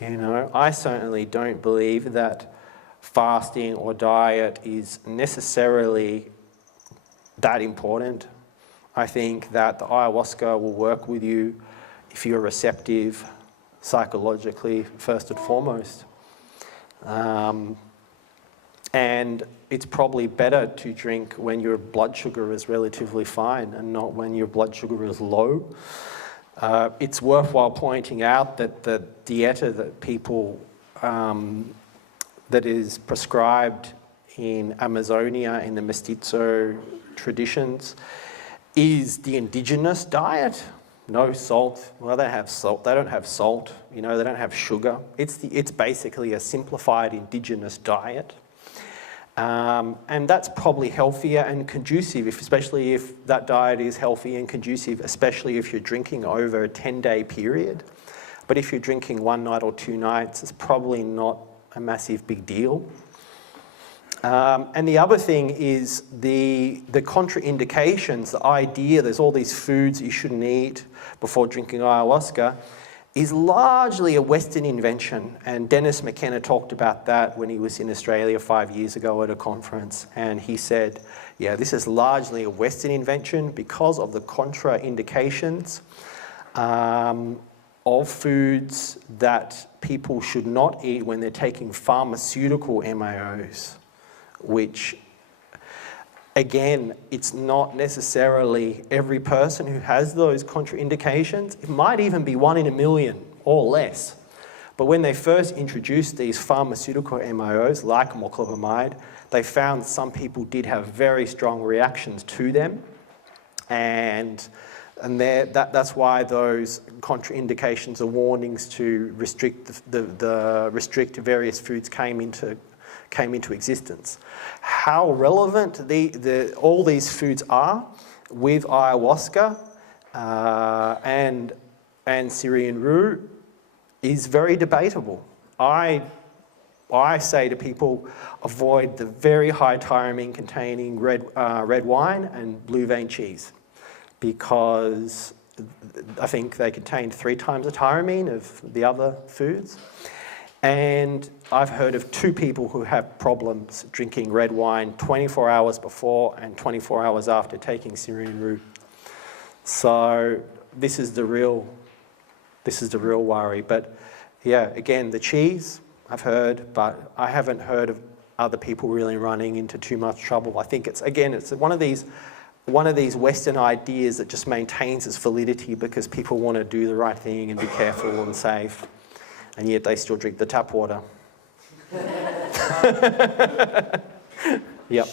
I certainly don't believe that fasting or diet is necessarily that important. I think that the ayahuasca will work with you if you're receptive psychologically, first and foremost. And it's probably better to drink when your blood sugar is relatively fine and not when your blood sugar is low. It's worthwhile pointing out that the dieta that people, that is prescribed in Amazonia, in the mestizo traditions, is the indigenous diet. No salt. Well, they have salt. They don't have salt. You know, they don't have sugar. It's basically a simplified indigenous diet. And that's probably healthier and conducive, especially if that diet is healthy and conducive, especially if you're drinking over a 10-day period. But if you're drinking one night or 2 nights, it's probably not a massive big deal. And the other thing is the contraindications, the idea there's all these foods you shouldn't eat before drinking ayahuasca, is largely a Western invention. And Dennis McKenna talked about that when he was in Australia 5 years ago at a conference. And he said, yeah, this is largely a Western invention because of the contraindications of foods that people should not eat when they're taking pharmaceutical MAOs, which, again, it's not necessarily every person who has those contraindications. It might even be 1 in a million or less. But when they first introduced these pharmaceutical MAOs, like moclobemide, they found some people did have very strong reactions to them. And that's why those contraindications or warnings to restrict restrict various foods came into existence. How relevant all these foods are with ayahuasca and Syrian Rue is very debatable. I say to people, avoid the very high tyramine containing red wine and blue vein cheese, because I think they contain 3 times the tyramine of the other foods. And I've heard of 2 people who have problems drinking red wine 24 hours before and 24 hours after taking Syrian Rue. So this is the real worry. But yeah, again, the cheese I've heard, but I haven't heard of other people really running into too much trouble. I think it's one of these Western ideas that just maintains its validity because people want to do the right thing and be careful and safe. And yet they still drink the tap water. Yep. Psychedelic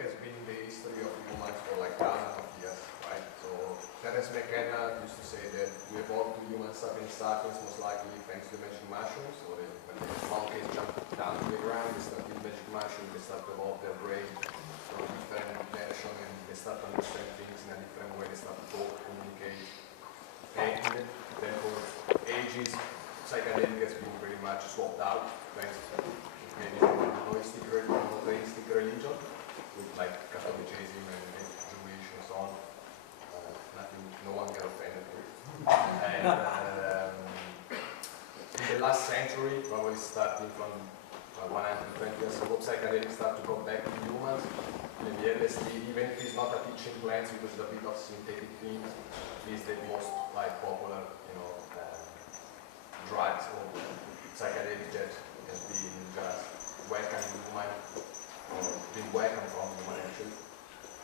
has been the history of humans for like thousands of years, right? So Dennis McKenna used to say that we evolved to human sapiens sapiens most likely thanks to magic mushrooms. So when the monkeys jumped down to the ground, they started with magic mushrooms, they started to evolve their brain from different dimension, and they start to understand things in a different way, they start to talk, communicate. And therefore, ages, psychedelic has been pretty much swapped out thanks to maybe monotheistic religion with like Catholicism and Jewish and so on. No one got offended with. And in the last century, probably starting from 120 years ago, psychedelics start to go back to humans. Maybe LSD, even if it's not a teaching plants, because the bit of synthetic things is the most like popular, drugs or psychedelics that has been just welcomed in human, or been welcomed from human actually.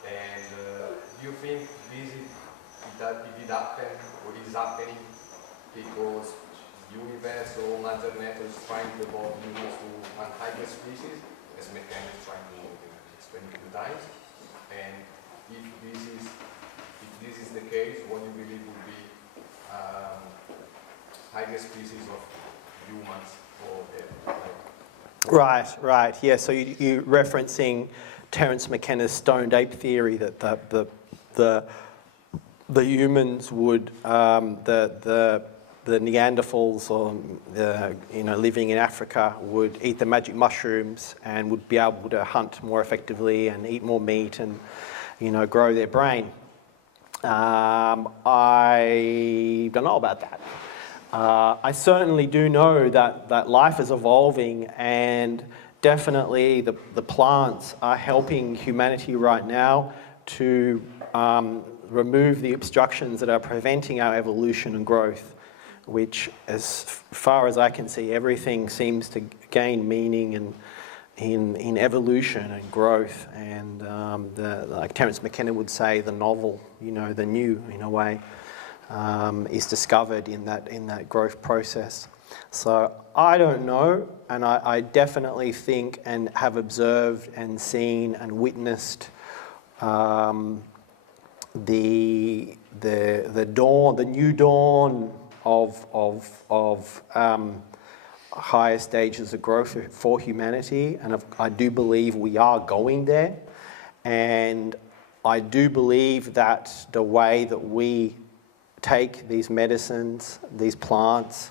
And do you think this it did happen or is happening because universe or Mother Nature is trying to evolve humans to one higher species, as McKenna is trying to explain a few times? And if this is the case, what do you believe will be higher species of humans or Right, yeah. So you're referencing Terence McKenna's stoned ape theory that the humans would the Neanderthals or living in Africa would eat the magic mushrooms and would be able to hunt more effectively and eat more meat and grow their brain. I don't know about that. I certainly do know that life is evolving, and definitely the plants are helping humanity right now to remove the obstructions that are preventing our evolution and growth, which, as far as I can see, everything seems to gain meaning in evolution and growth. And like Terence McKenna would say, the novel, the new, in a way, is discovered in that growth process. So I don't know, and I definitely think and have observed and seen and witnessed the new dawn of higher stages of growth for humanity, and I do believe we are going there, and I do believe that the way that we take these medicines, these plants,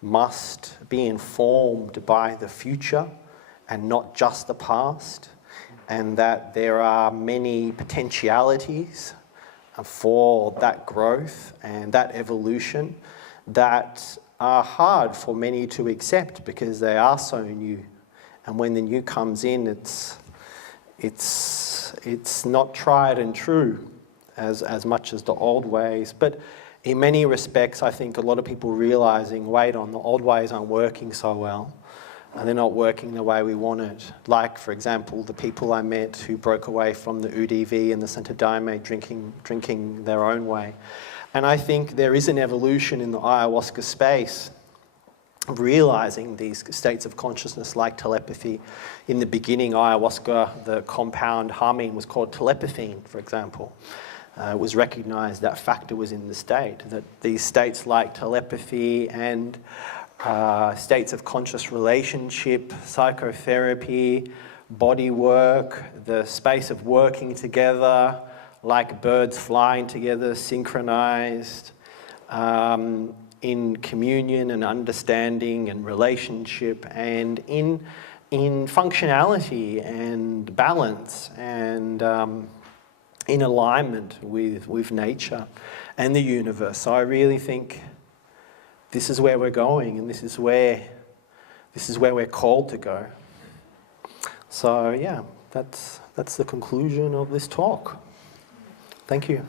must be informed by the future and not just the past, and that there are many potentialities for that growth and that evolution that are hard for many to accept because they are so new. And when the new comes in, it's not tried and true as much as the old ways. But in many respects, I think a lot of people realizing, wait on, the old ways aren't working so well, and they're not working the way we want it. Like, for example, the people I met who broke away from the UDV and the Centodiame drinking their own way. And I think there is an evolution in the ayahuasca space of realizing these states of consciousness like telepathy. In the beginning, ayahuasca, the compound harmine was called telepathine, for example. It was recognized that factor was in the state, that these states like telepathy and states of conscious relationship, psychotherapy, body work, the space of working together, like birds flying together, synchronized, in communion and understanding and relationship, and in functionality and balance and in alignment with nature and the universe. So I really think this is where we're going, and this is where we're called to go. So yeah, that's the conclusion of this talk. Thank you.